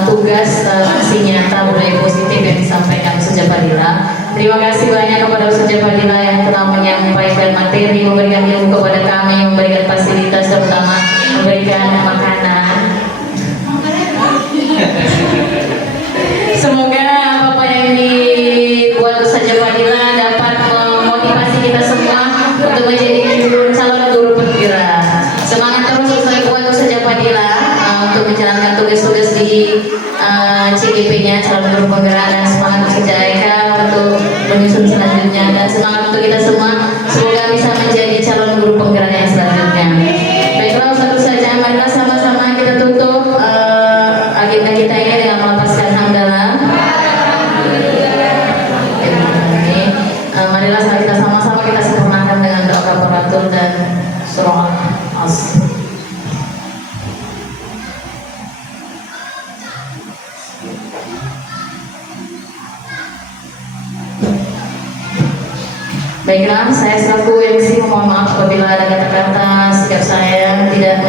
tugas aksi nyata budaya positif yang disampaikan Ustazah Fadila. Terima kasih banyak kepada Ustazah Fadila yang telah menyampaikan materi, memberikan ilmu kepada kami, memberikan fasilitas, terutama memberikan makanan. Semoga apa yang dibuat Ustazah Fadila dapat memotivasi kita semua untuk menjadi calon guru penggerak. Semangat terus buat Ustazah Fadila untuk menjalankan tugas-tugas di CGP-nya calon guru penggerak, dan semangat Ustazah Eka untuk menyusun selanjutnya, dan semangat untuk kita semua semoga bisa menjadi calon guru penggerak yang selanjutnya. Baiklah, satu saja marilah sama-sama kita tutup agenda kita ini dengan melepaskan hamdalah. Marilah kita sama-sama kita sempurnakan dengan doa kafaratul dan surah As. Baiklah, saya selaku MC mohon maaf apabila ada kata-kata sikap saya tidak